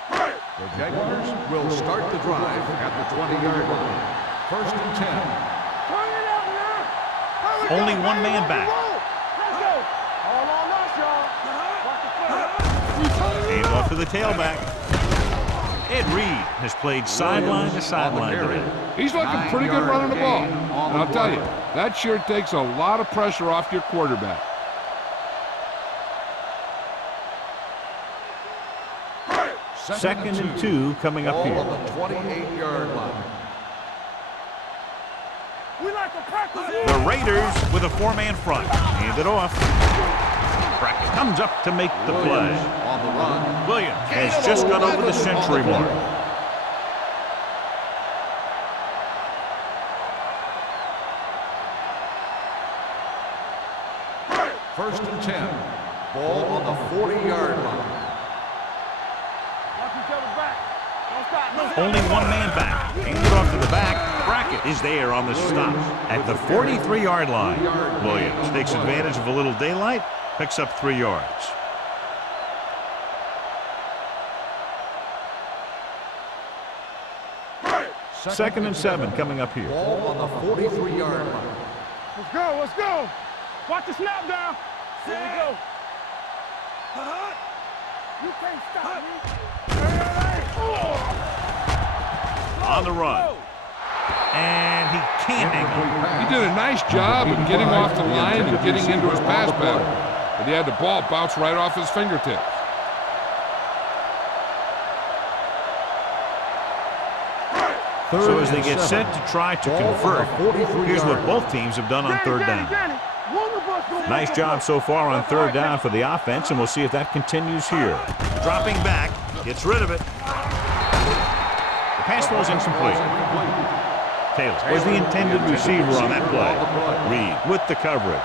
The Jaguars will start the drive at the 20-yard line. 1st and 10. Only one man back. Hand off to the tailback. Ed Reed has played sideline to sideline today. He's looking pretty good running the ball. And I'll tell you, that sure takes a lot of pressure off your quarterback. Second and 2 coming up here. On the 28-yard line. The Raiders with a 4-man front. Hand it off. Brackett comes up to make the play. On the run. Williams has just gone over the century mark. First and 10. Ball on the 40-yard line. Only one man back. Hand it off to the back. Brackett is there on the stop at the 43-yard line. Williams takes advantage of a little daylight, picks up 3 yards. Second and 7 coming up here. Ball on the 43-yard line. Let's go, let's go. Watch the snap down. Here we go. You can't stop me. On the run. And he can't hang on. He did a nice job of getting off the line and getting into his pass pattern. But he had the ball bounce right off his fingertips. So as they get set to try to convert, here's what both teams have done on third down. Nice job so far on third down for the offense, and we'll see if that continues here. Dropping back, gets rid of it. The pass falls incomplete. Taylor was the intended receiver on that play. Reed with the coverage.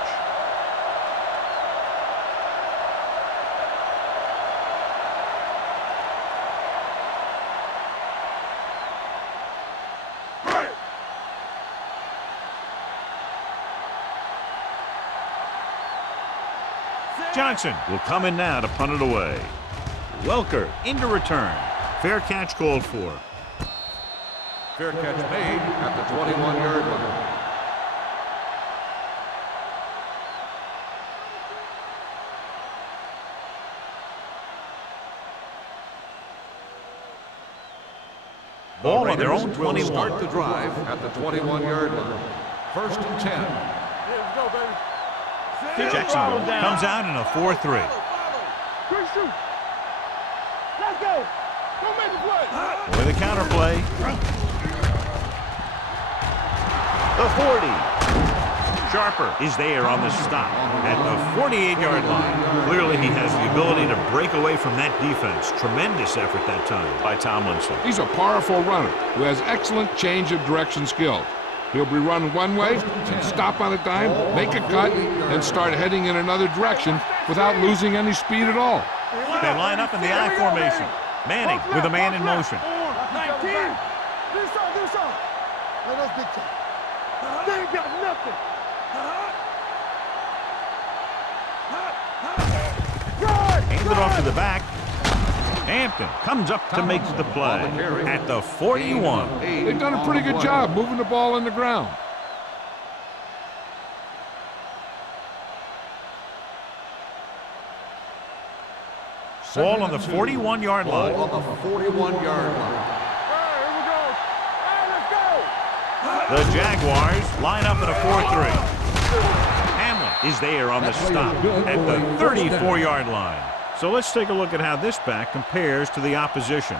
Johnson will come in now to punt it away. Welker into return. Fair catch called for. Fair catch made at the 21-yard line. Ball on their own 21. Start the drive at the 21-yard line. First and 10. Let's go, baby. Jackson comes out in a 4-3. Quick shoot. Let's go. Go make the play. With a counter play. The 40. Sharper is there on the stop at the 48-yard line. Clearly he has the ability to break away from that defense. Tremendous effort that time by Tomlinson. He's a powerful runner who has excellent change of direction skills. He'll be running one way and stop on a dime, make a cut, and start heading in another direction without losing any speed at all. They line up in the I formation. Manning with a man in motion. 19. Do something. Let us big time. They ain't got nothing. Hands it off to the back. Hampton comes up to make the play at the 41. They've done a pretty good job moving the ball in the ground. Ball on the 41-yard line. On the 41-yard line. Here we go. Hey, let's go. The Jaguars line up in a 4-3. Hamlin is there on the stop at the 34-yard line. So let's take a look at how this back compares to the opposition.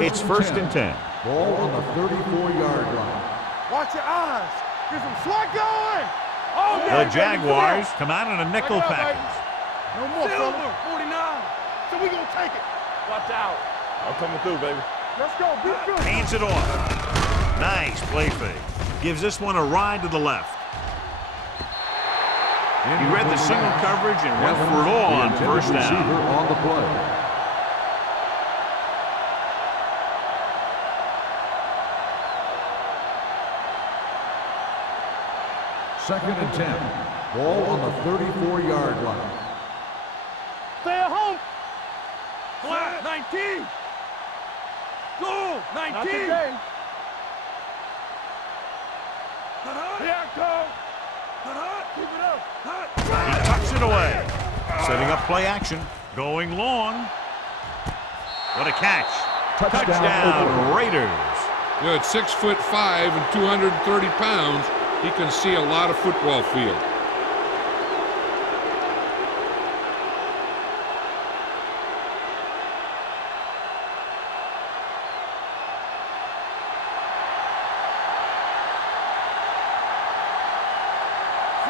It's first and 10. Ball on the 34-yard line. Watch your eyes. Get some slot going. Oh, The Jaguars come out in a nickel package. No more, Silver, 49. So we gonna take it. Watch out. I'm coming through, baby. Let's go. Be good. Hands it off. Nice play fake. Gives this one a ride to the left. He read the single coverage and went for it all on first down. On the play. Second and 10. Ball on the 34-yard line. Stay at home. Flat 19. Go 19. Not today. Here I come. He tucks it away. Setting up play action. Going long. What a catch. Touchdown Raiders. At 6'5" and 230 pounds, he can see a lot of football field.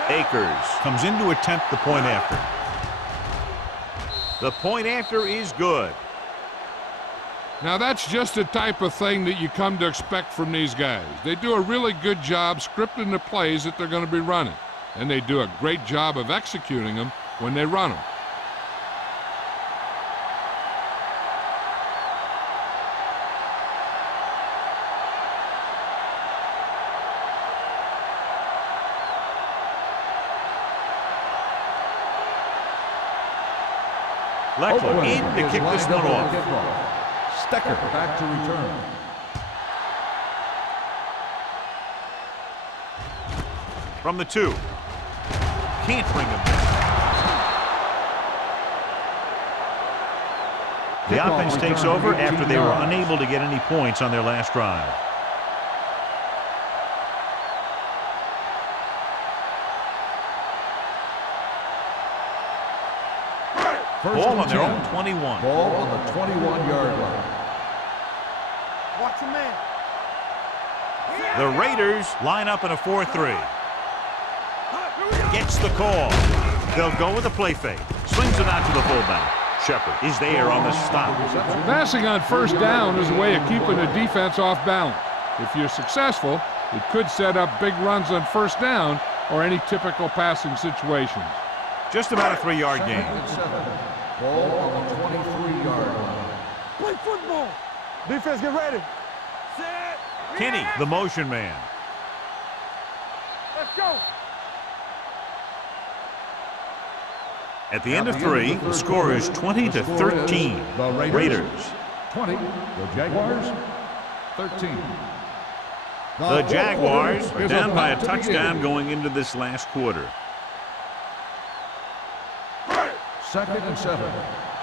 Akers comes in to attempt the point after. The point after is good. Now that's just the type of thing that you come to expect from these guys. They do a really good job scripting the plays that they're going to be running, and they do a great job of executing them when they run them. Leckler in to kick this one off. Stecker back to return. From the 2. Can't bring him down. The offense takes over after they were unable to get any points on their last drive. Ball on their own 21. Ball on the 21-yard line. Watch your man. The Raiders line up in a 4-3. Gets the call. They'll go with a play fake. Swings it out to the fullback. Shepard is there on the stop. Passing on first down is a way of keeping the defense off balance. If you're successful, it could set up big runs on first down or any typical passing situations. Just about a 3-yard gain. Ball on the 23-yard line. Play football. Defense, get ready. Kenny, the motion man. Let's go. At the end of 3, the score is 20-13. The Raiders. 20. The Jaguars 13. The Jaguars are down by a touchdown going into this last quarter. 2nd and 7.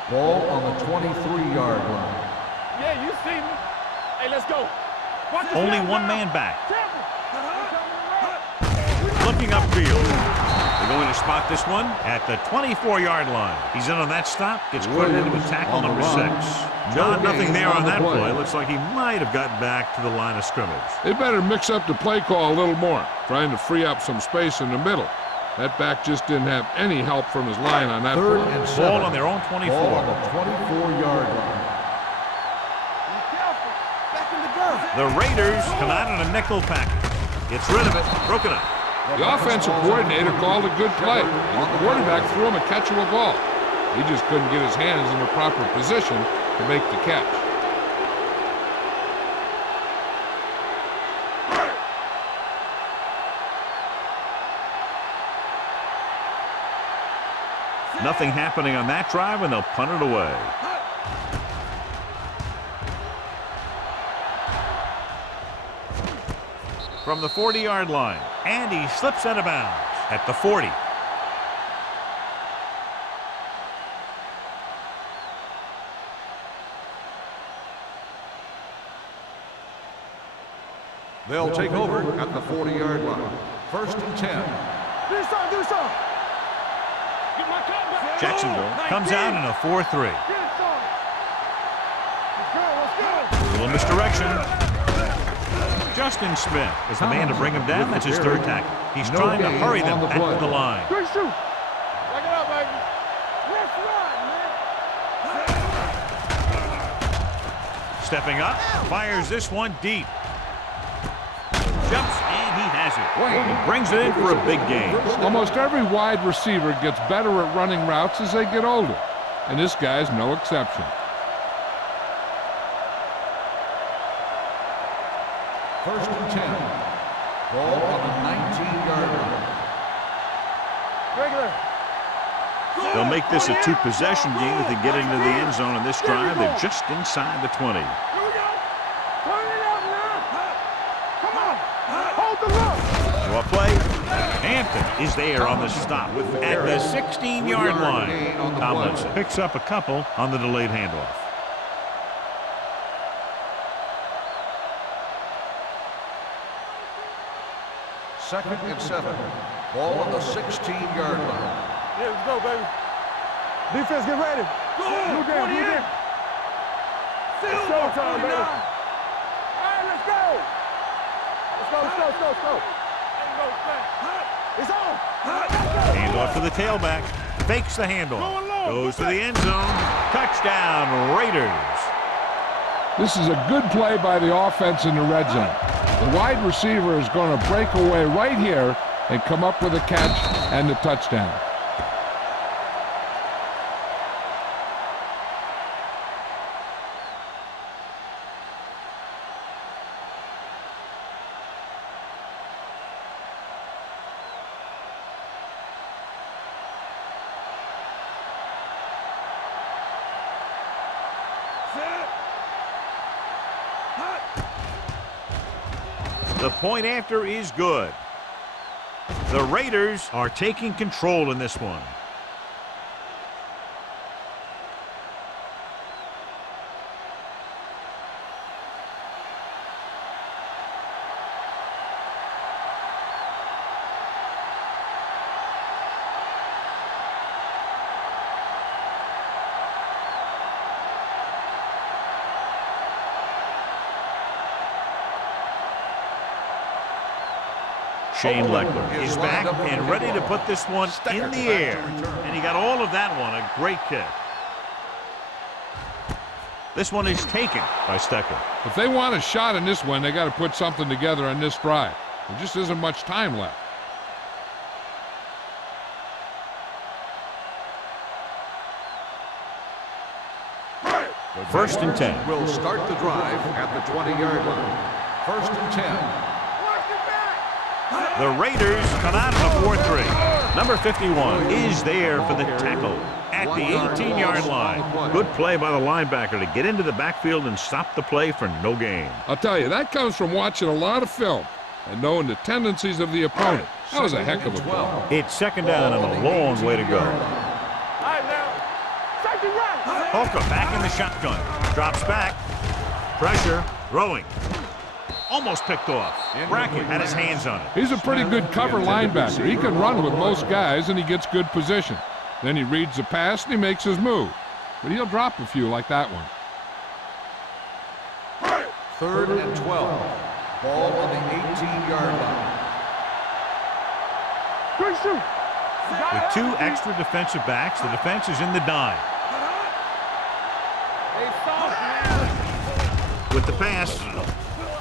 Ball on the 23-yard line. Yeah, you see me. Hey, let's go. Watch this Only left one now. man back. Temple. Looking upfield. They're going to spot this one at the 24-yard line. He's in on that stop. Gets credited with tackle number 6. Nothing there on that play. Looks like he might have gotten back to the line of scrimmage. They better mix up the play call a little more, trying to free up some space in the middle. That back just didn't have any help from his line on that 3rd play. and 7. Ball on their own 24. Ball on the 24-yard line. Be careful. Back in the gun. The Raiders come out in a nickel package. Gets rid of it. Broken up. The offensive coordinator called a good play, and the quarterback threw him a catchable ball. He just couldn't get his hands in the proper position to make the catch. Nothing happening on that drive, and they'll punt it away. From the 40-yard line, and he slips out of bounds at the 40. They'll take over at the 40-yard line. 1st and 10. Do something. Jacksonville comes out in a 4-3. Get it, son. Let's go. A little misdirection. Justin Smith is the man to bring him down. That's his 3rd tackle. He's trying to hurry them back to the line. Good shoot. Back it up, baby. Let's run, man. Stepping up, fires this one deep. Jumps, and he has it. He brings it in for a big gain. Almost every wide receiver gets better at running routes as they get older, and this guy's no exception. 1st and 10. Ball on the 19-yard line. Regular. They'll make this a 2-possession game if they get into the end zone on this drive. They're just inside the 20. Here we go. Turn it up now. Come on. Hold the look. So a play, and Hampton is there on the stop at the 16-yard line. Tomlinson picks up a couple on the delayed handoff. Second and 7. Ball on the 16-yard line. Yeah, let's go, baby. Defense, get ready. Go! Blue down, blue down. It's showtime, baby. All right, let's go. Let's go, let's go, let's go, let's go. It's on. Handoff to the tailback. Fakes the handoff. Goes to the end zone. Touchdown, Raiders. This is a good play by the offense in the red zone. The wide receiver is going to break away right here and come up with a catch and the touchdown. The point after is good. The Raiders are taking control in this one. Shane Leckler is back and ready to put this one in the air. And he got all of that one. A great kick. This one is taken by Stecker. If they want a shot in this one, they got to put something together on this drive. There just isn't much time left. First and 10. Will start the drive at the 20-yard line. First and 10. The Raiders come out of the 4-3. Number 51 is there for the tackle at the 18-yard line. Good play by the linebacker to get into the backfield and stop the play for no gain. I'll tell you, that comes from watching a lot of film and knowing the tendencies of the opponent. That was a heck of a play. It's second down and a long way to go. Holka back in the shotgun. Drops back. Pressure. Throwing. Almost picked off. Brackett had his hands on it. He's a pretty good cover linebacker. He can run with most guys, and he gets good position. Then he reads the pass, and he makes his move. But he'll drop a few like that one. Third and 12. Ball on the 18-yard line. Good shoot. With two extra defensive backs, the defense is in the dime. With the pass,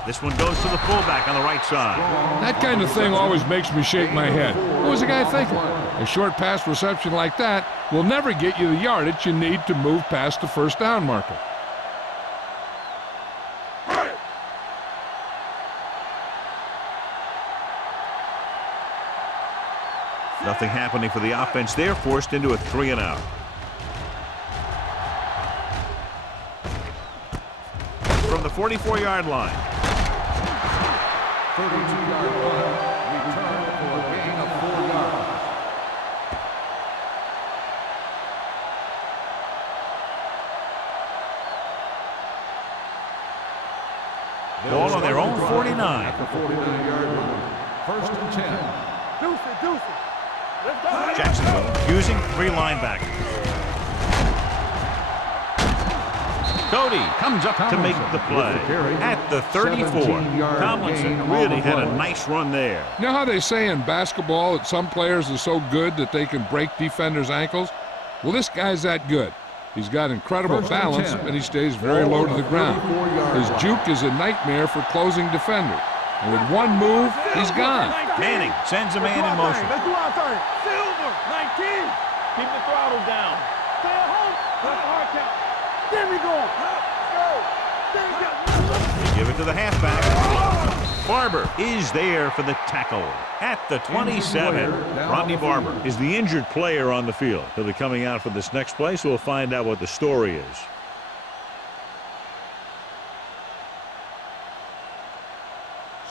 this one goes to the fullback on the right side. That kind of thing always makes me shake my head. What was the guy thinking? A short pass reception like that will never get you the yardage you need to move past the first down marker. Nothing happening for the offense there, forced into a 3-and-out. From the 44-yard line. 32-yard run. Return for a gain of 4 yards. Ball on their own 49. At the 49-yard line. First and 10. Deuce it. Let's go. Jacksonville using 3 linebackers. Cody comes up to make the play at the 34. Tomlinson really had a nice run there. You know how they say in basketball that some players are so good that they can break defenders' ankles? Well, this guy's that good. He's got incredible balance, and he stays very low to the ground. His juke is a nightmare for closing defenders. And with one move, he's gone. Manning sends a man in motion. Let's do our thing. Silver, 19. Keep the throttle down. Stay at home. That's the hard count. There we go. They give it to the halfback. Barber is there for the tackle at the 27. Rodney Barber is the injured player on the field. He'll be coming out for this next play, so we'll find out what the story is.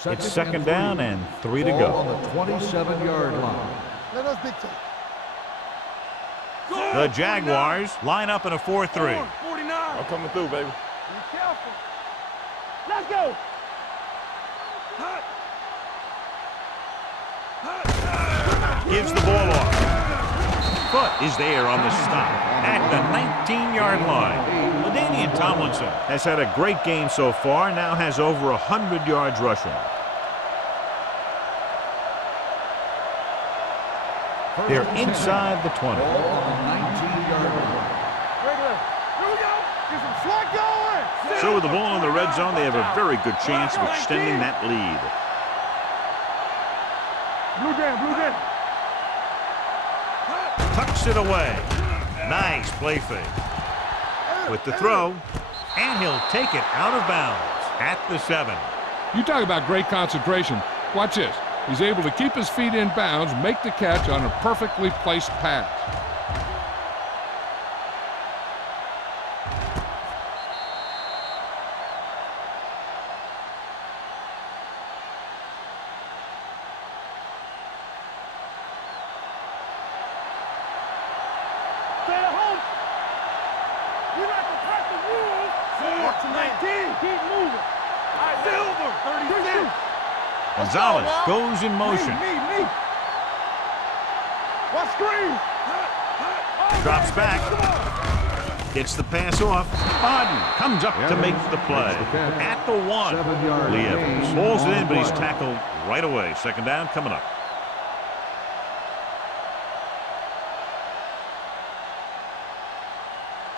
It's second down and 3 to go. On the 27-yard line. Let us dictate. The Jaguars line up in a 4-3. 49. I'm coming through, baby. Be careful. Let's go. Gives the ball off. Foot is there on the stop at the 19-yard line. LaDainian Tomlinson has had a great game so far, now has over 100 yards rushing. They're inside the 20. On the 19-yard line. Regular. Here we go. Get some slack going. So with the ball in the red zone, they have a very good chance of extending that lead. Blue jam, blue jam. Tucks it away. Nice play fake. With the throw, and he'll take it out of bounds at the 7. You talk about great concentration. Watch this. He's able to keep his feet in bounds, make the catch on a perfectly placed pass. Stay at home. We like to crack the rules. 4-19. Keep moving. All right, Silver. 36. Gonzalez goes in motion. Me. What screen? Drops back. Gets the pass off. Bodden comes up to make the play. At the 1. 7-yard Lee Evans gain pulls it on in, but he's the play. tackled right away. Second down coming up.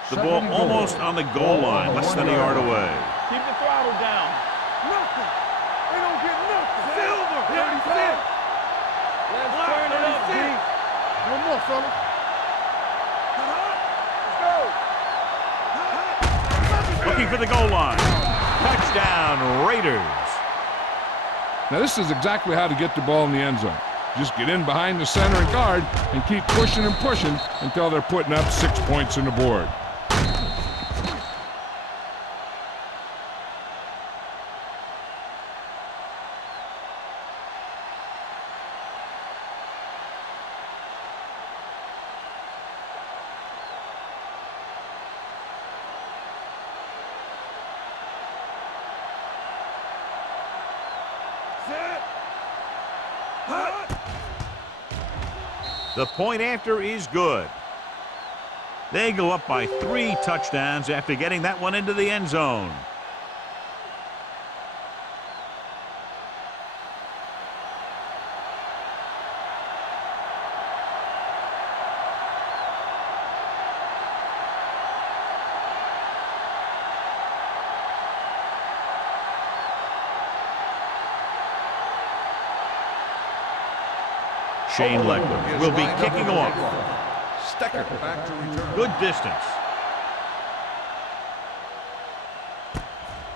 The ball almost on the goal line, less than a yard away. Keep the throttle down. Nothing. They don't get nothing. Silver. 36. Let's turn it up, D. No more, fellas. Looking for the goal line. Touchdown, Raiders. Now this is exactly how to get the ball in the end zone. Just get in behind the center and guard and keep pushing and pushing until they're putting up 6 points on the board. The point after is good. They go up by 3 touchdowns after getting that one into the end zone. Shane Leckler will be kicking off. Stecker back to return. Good distance.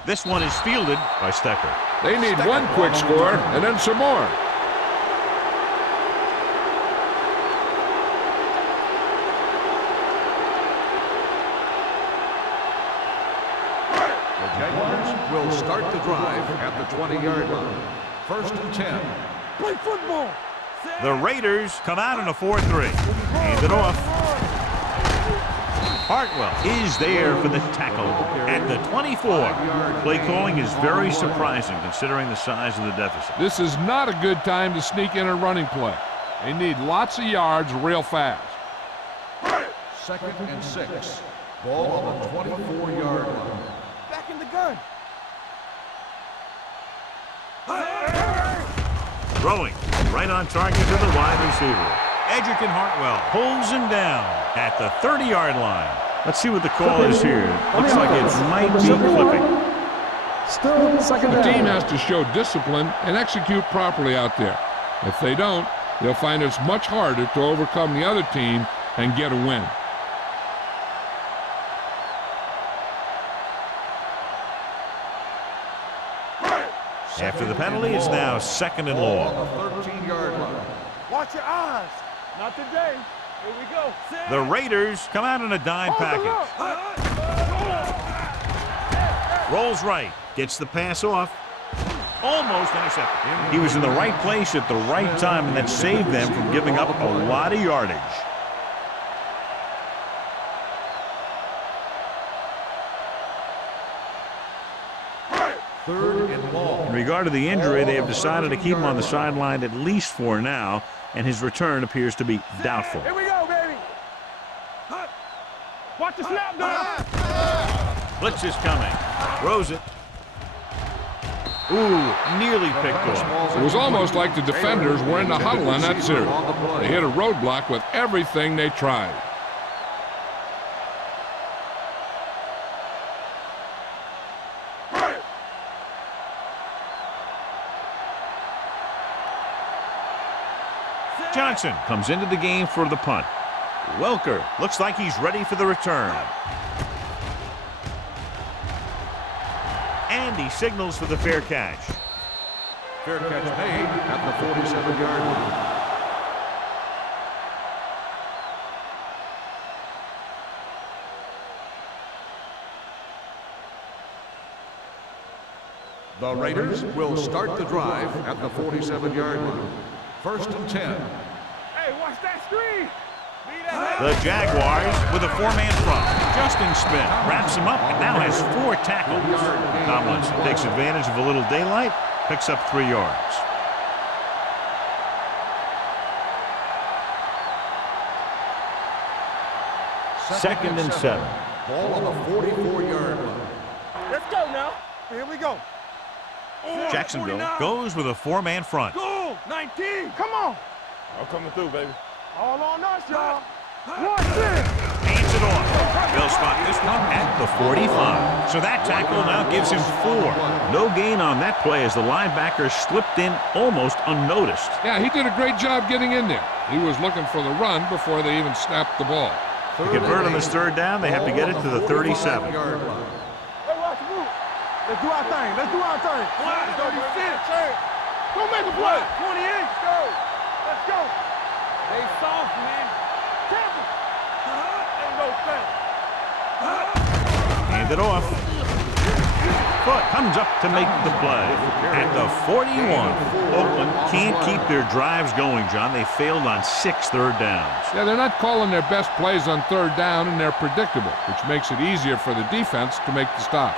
This one is fielded by Stecker. They need one quick score and then some more. The Jaguars will start the drive at the 20-yard line. First and 10. Play football. The Raiders come out in a 4-3. Hand it off. Hartwell is there for the tackle at the 24. Play calling is very surprising considering the size of the deficit. This is not a good time to sneak in a running play. They need lots of yards real fast. Second and 6. Ball on the 24-yard line. Back in the gun. Throwing right on target to the wide receiver. Edgerton Hartwell pulls him down at the 30-yard line. Let's see what the call is here. Looks like it might be clipping. Still second The down. team has to show discipline and execute properly out there. If they don't, they'll find it's much harder to overcome the other team and get a win. After the penalty, it's now second and long. On the 13-yard line. Watch your eyes. Not today. Here we go. The Raiders come out in a dime package. Rolls right. Gets the pass off. almost intercepted. He was in the right place at the right time, and that saved them from giving up a lot of yardage. Third and long. In regard to the injury, they have decided to keep him on the sideline at least for now, and his return appears to be doubtful. Here we go, baby. Watch the snap, dog. Blitz is coming. Throws it. Ooh, nearly picked off. It was almost like the defenders were in the huddle on that series. They hit a roadblock with everything they tried. Johnson comes into the game for the punt. Welker looks like he's ready for the return. And he signals for the fair catch. Fair catch made at the 47-yard line. The Raiders will start the drive at the 47-yard line. First and 10. Hey, watch that screen. The Jaguars with a four-man front. Justin Smith wraps him up and now has 4 tackles. Tomlinson takes advantage of a little daylight, picks up 3 yards. Second and 7. Ball on the 44-yard line. Let's go now. Here we go. Jacksonville goes with a 4-man front. Go, 19. Come on. I'm coming through, baby. All on us, y'all. Watch this. Hands it off. They'll spot this one at the 45. So that tackle now gives him 4. No gain on that play as the linebacker slipped in almost unnoticed. Yeah, he did a great job getting in there. He was looking for the run before they even snapped the ball. To convert on this third down, they have to get it to the 37. Hey, watch the move. Let's do our thing. Let's do our thing. 36. Don't make a play. 28. Let's go. Let's go. They soft, man. Careful. Ain't no thing. Hand it off. Foot comes up to make the play. At the 41, Oakland can't keep their drives going, John. They failed on 6 third downs. Yeah, they're not calling their best plays on third down, and they're predictable, which makes it easier for the defense to make the stop.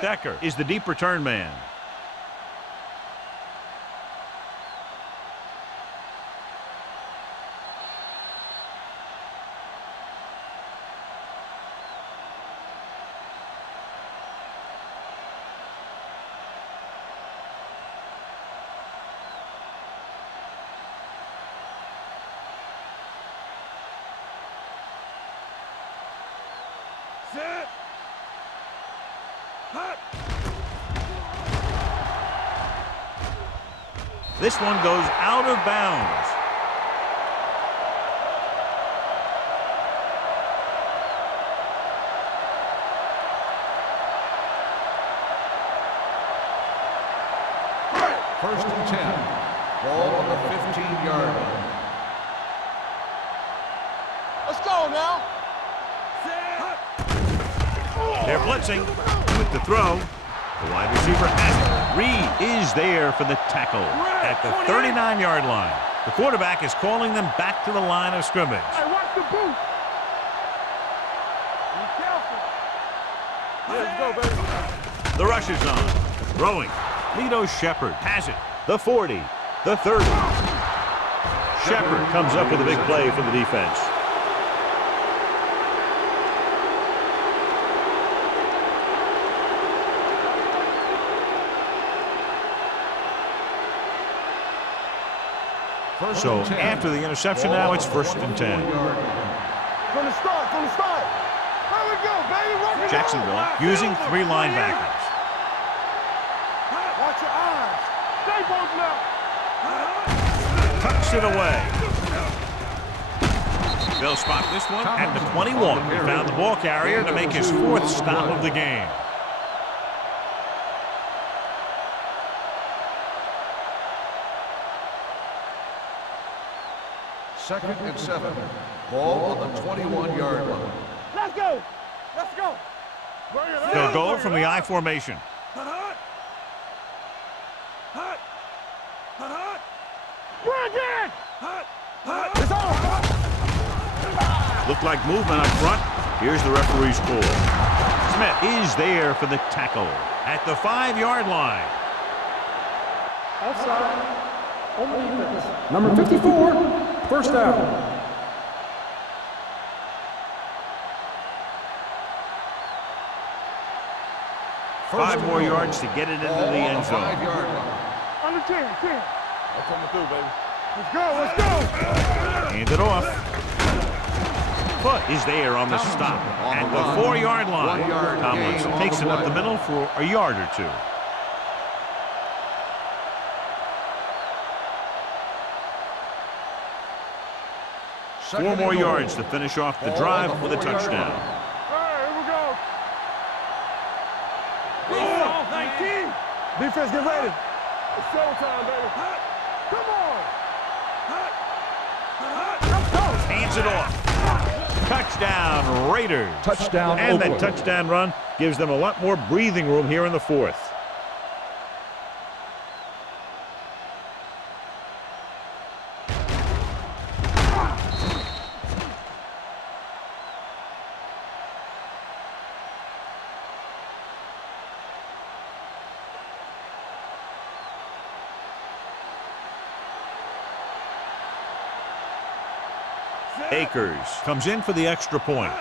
Stecker is the deep return man. Set. Hot. This one goes out of bounds. First and 10. Ball on the 15-yard line. Let's go now. They're blitzing with the throw. The wide receiver has it. Reed is there for the tackle at the 39-yard line. The quarterback is calling them back to the line of scrimmage. Hey, watch the boot. Be careful. Let's go, baby. The rush is on. Throwing. Lito Shepard has it. The 40. The 30. Shepard comes up with a big play for the defense. So after the interception now, it's first and 10. From the start, from the start. There we go, baby. Work it Jacksonville out. using 3 linebackers. Watch your eyes. Stay both now. Tucks it away. They'll spot this one at the 21. He found the ball carrier to make his 4th stop of the game. Second and 7. Ball on the 21-yard line. Let's go. Let's go. They'll go from the I formation. Bring it. It's on. Looked like movement up front. Here's the referee's call. Smith is there for the tackle at the 5-yard line. Offside on the defense. Number 54, first down. Five more yards to get it into the end zone. 5-yard line. Under 10. That's coming through, baby. Let's go. Hand it off. Foot is there on the stop at the 4-yard line. 1 yard Tomlinson gain takes on it the up the play. middle for a yard or two. Four more yards to finish off the drive with a touchdown. All right, here we go. Oh, 19. Defense, get ready. It's showtime, baby. Come on. Let's go. Hands it off. Touchdown, Raiders. Touchdown, And that Oakland. touchdown run gives them a lot more breathing room here in the fourth. Akers comes in for the extra point.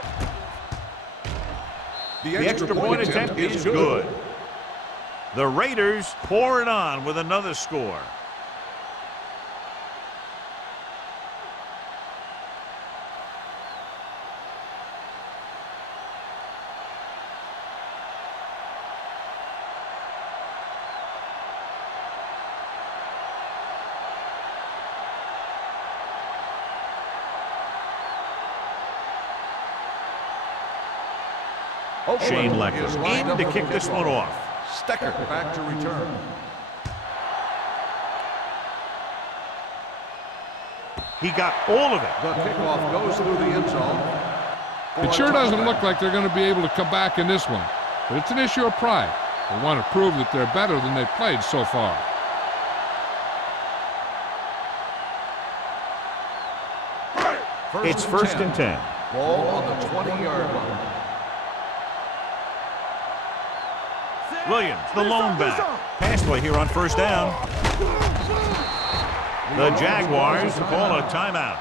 The extra point attempt is good. The Raiders pour it on with another score. Shane Lecker in to kick this one off. Stecker back to return. He got all of it. The kickoff goes through the end zone. It sure doesn't look like they're going to be able to come back in this one, but it's an issue of pride. They want to prove that they're better than they've played so far. It's first and 10. Ball on the 20-yard line. Williams, the lone back. Pass play here on first down. The Jaguars call a timeout.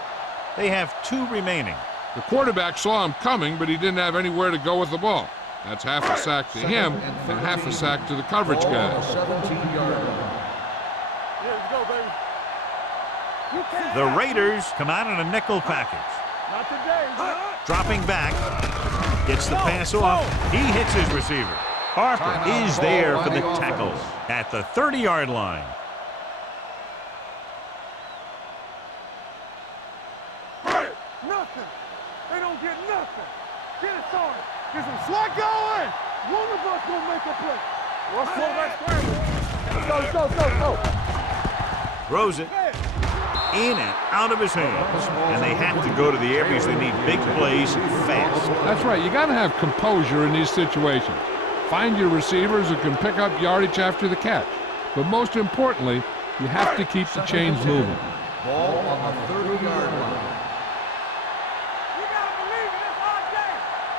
They have 2 remaining. The quarterback saw him coming, but he didn't have anywhere to go with the ball. That's half a sack to him and half a sack to the coverage Ball on guys. the 17-yard line. Yeah, let's go, baby. You can't. The Raiders come out in a nickel package. Not today. Dropping back. Gets the pass off. He hits his receiver. Harper is there for the tackle at the 30-yard line. Nothing. They don't get nothing. Get it started. Get some slack going. One of us gonna make a play. Let's go back scramble. Let's go. Throws it in and out of his hands. And they have to go to the air because they need big plays fast. That's right. You got to have composure in these situations. Find your receivers who can pick up yardage after the catch. But most importantly, you have to keep the chains moving. Ball on the 30-yard line. You gotta believe it. It's our day.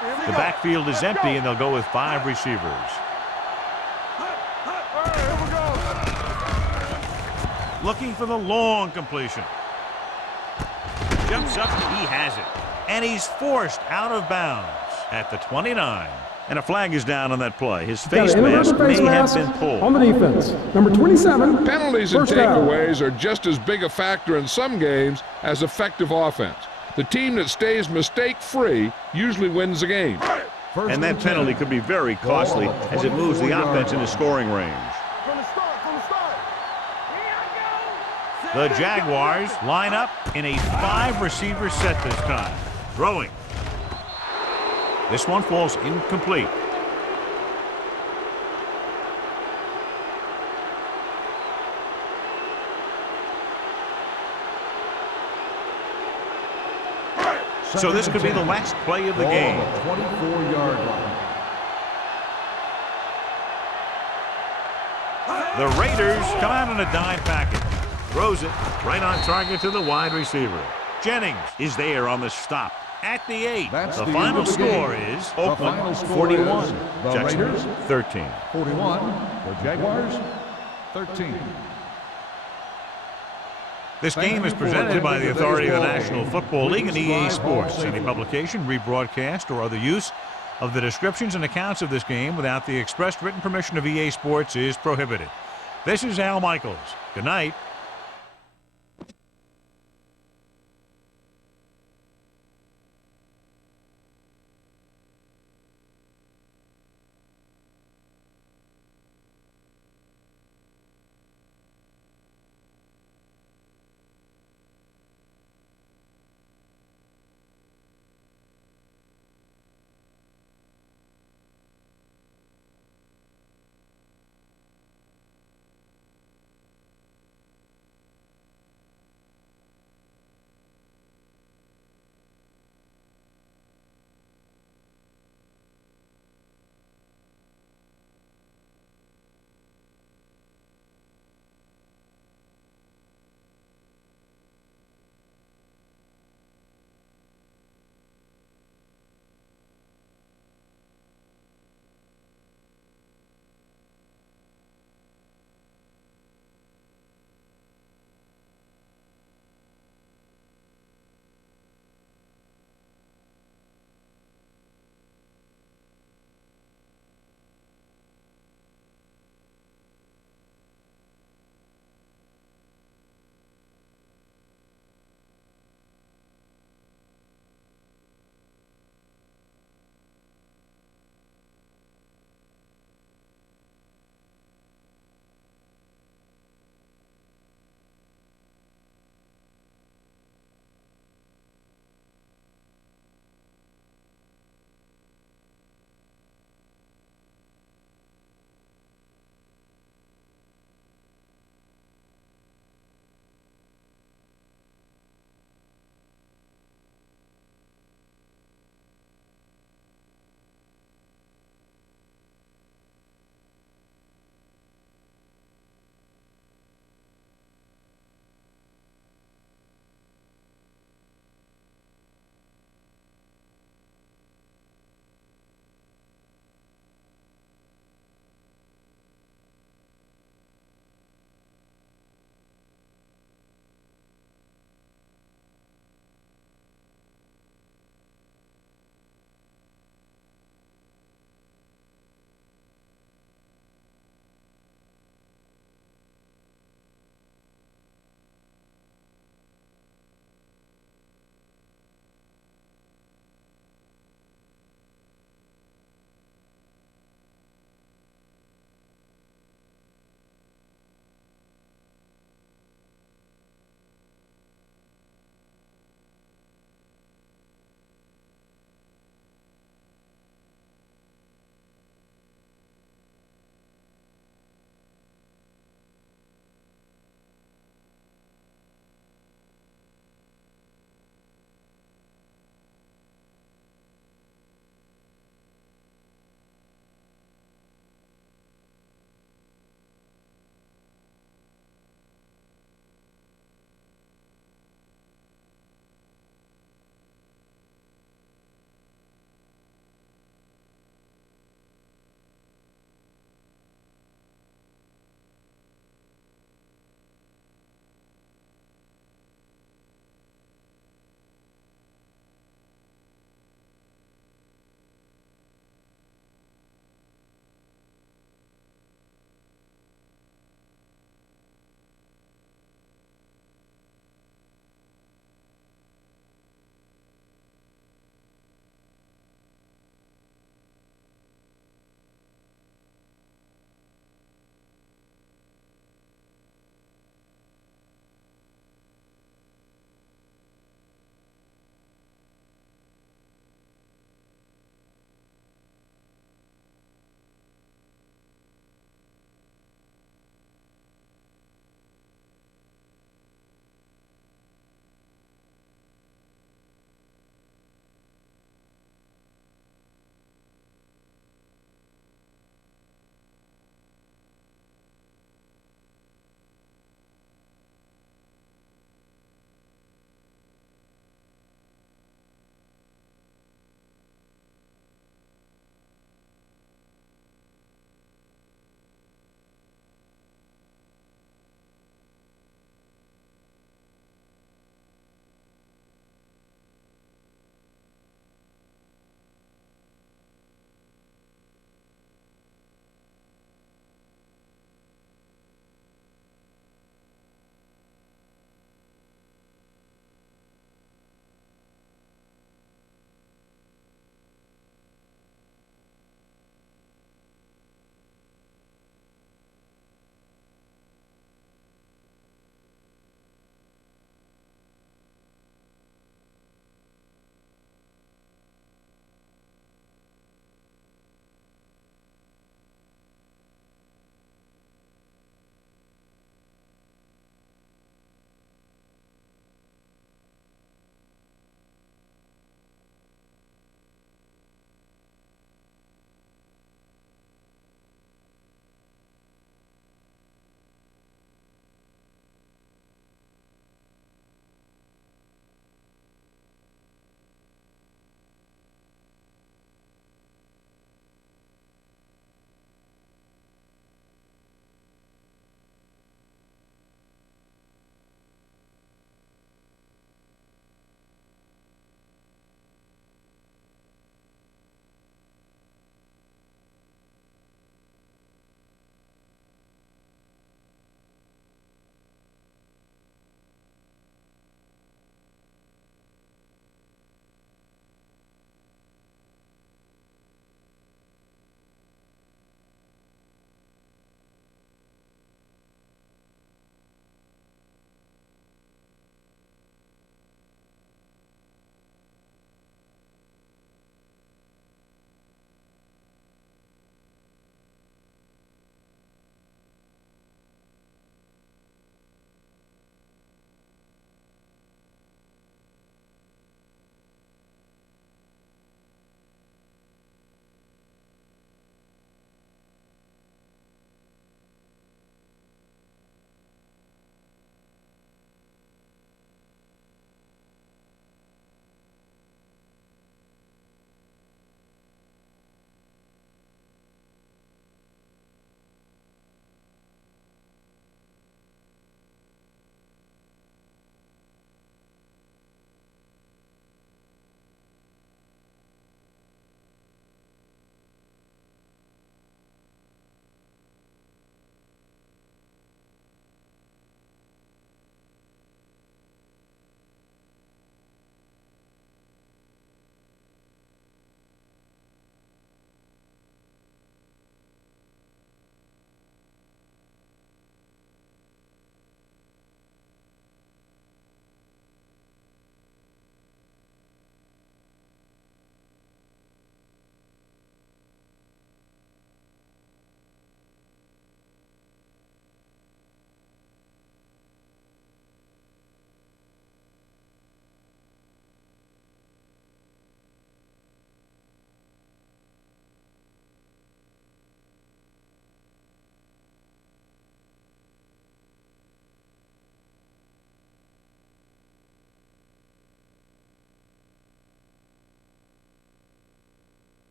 Here we The go. backfield is Let's empty, go. and they'll go with 5 receivers. All right, here we go. Looking for the long completion. Jumps up, he has it. And he's forced out of bounds at the 29. And a flag is down on that play. His face mask may have been on pulled. the defense. Number 27, Penalties and first down. takeaways are just as big a factor in some games as effective offense. The team that stays mistake-free usually wins the game. First And that 10. penalty could be very costly as it moves the 24-yard offense into line. scoring range. From the start. The Jaguars line up in a 5-receiver set this time. Throwing. This one falls incomplete. So this could be the last play of the game. 24-yard line. The Raiders come out in a dime package. Throws it right on target to the wide receiver. Jennings is there on the stop at the 8. That's The the final end of the score game. is The Oakland final score 41, is the Jacksonville Raiders 13. 41, the Jaguars 13. This game is presented by the authority of the National Football League and EA Sports. Any publication, rebroadcast, or other use of the descriptions and accounts of this game without the expressed written permission of EA Sports is prohibited. This is Al Michaels. Good night.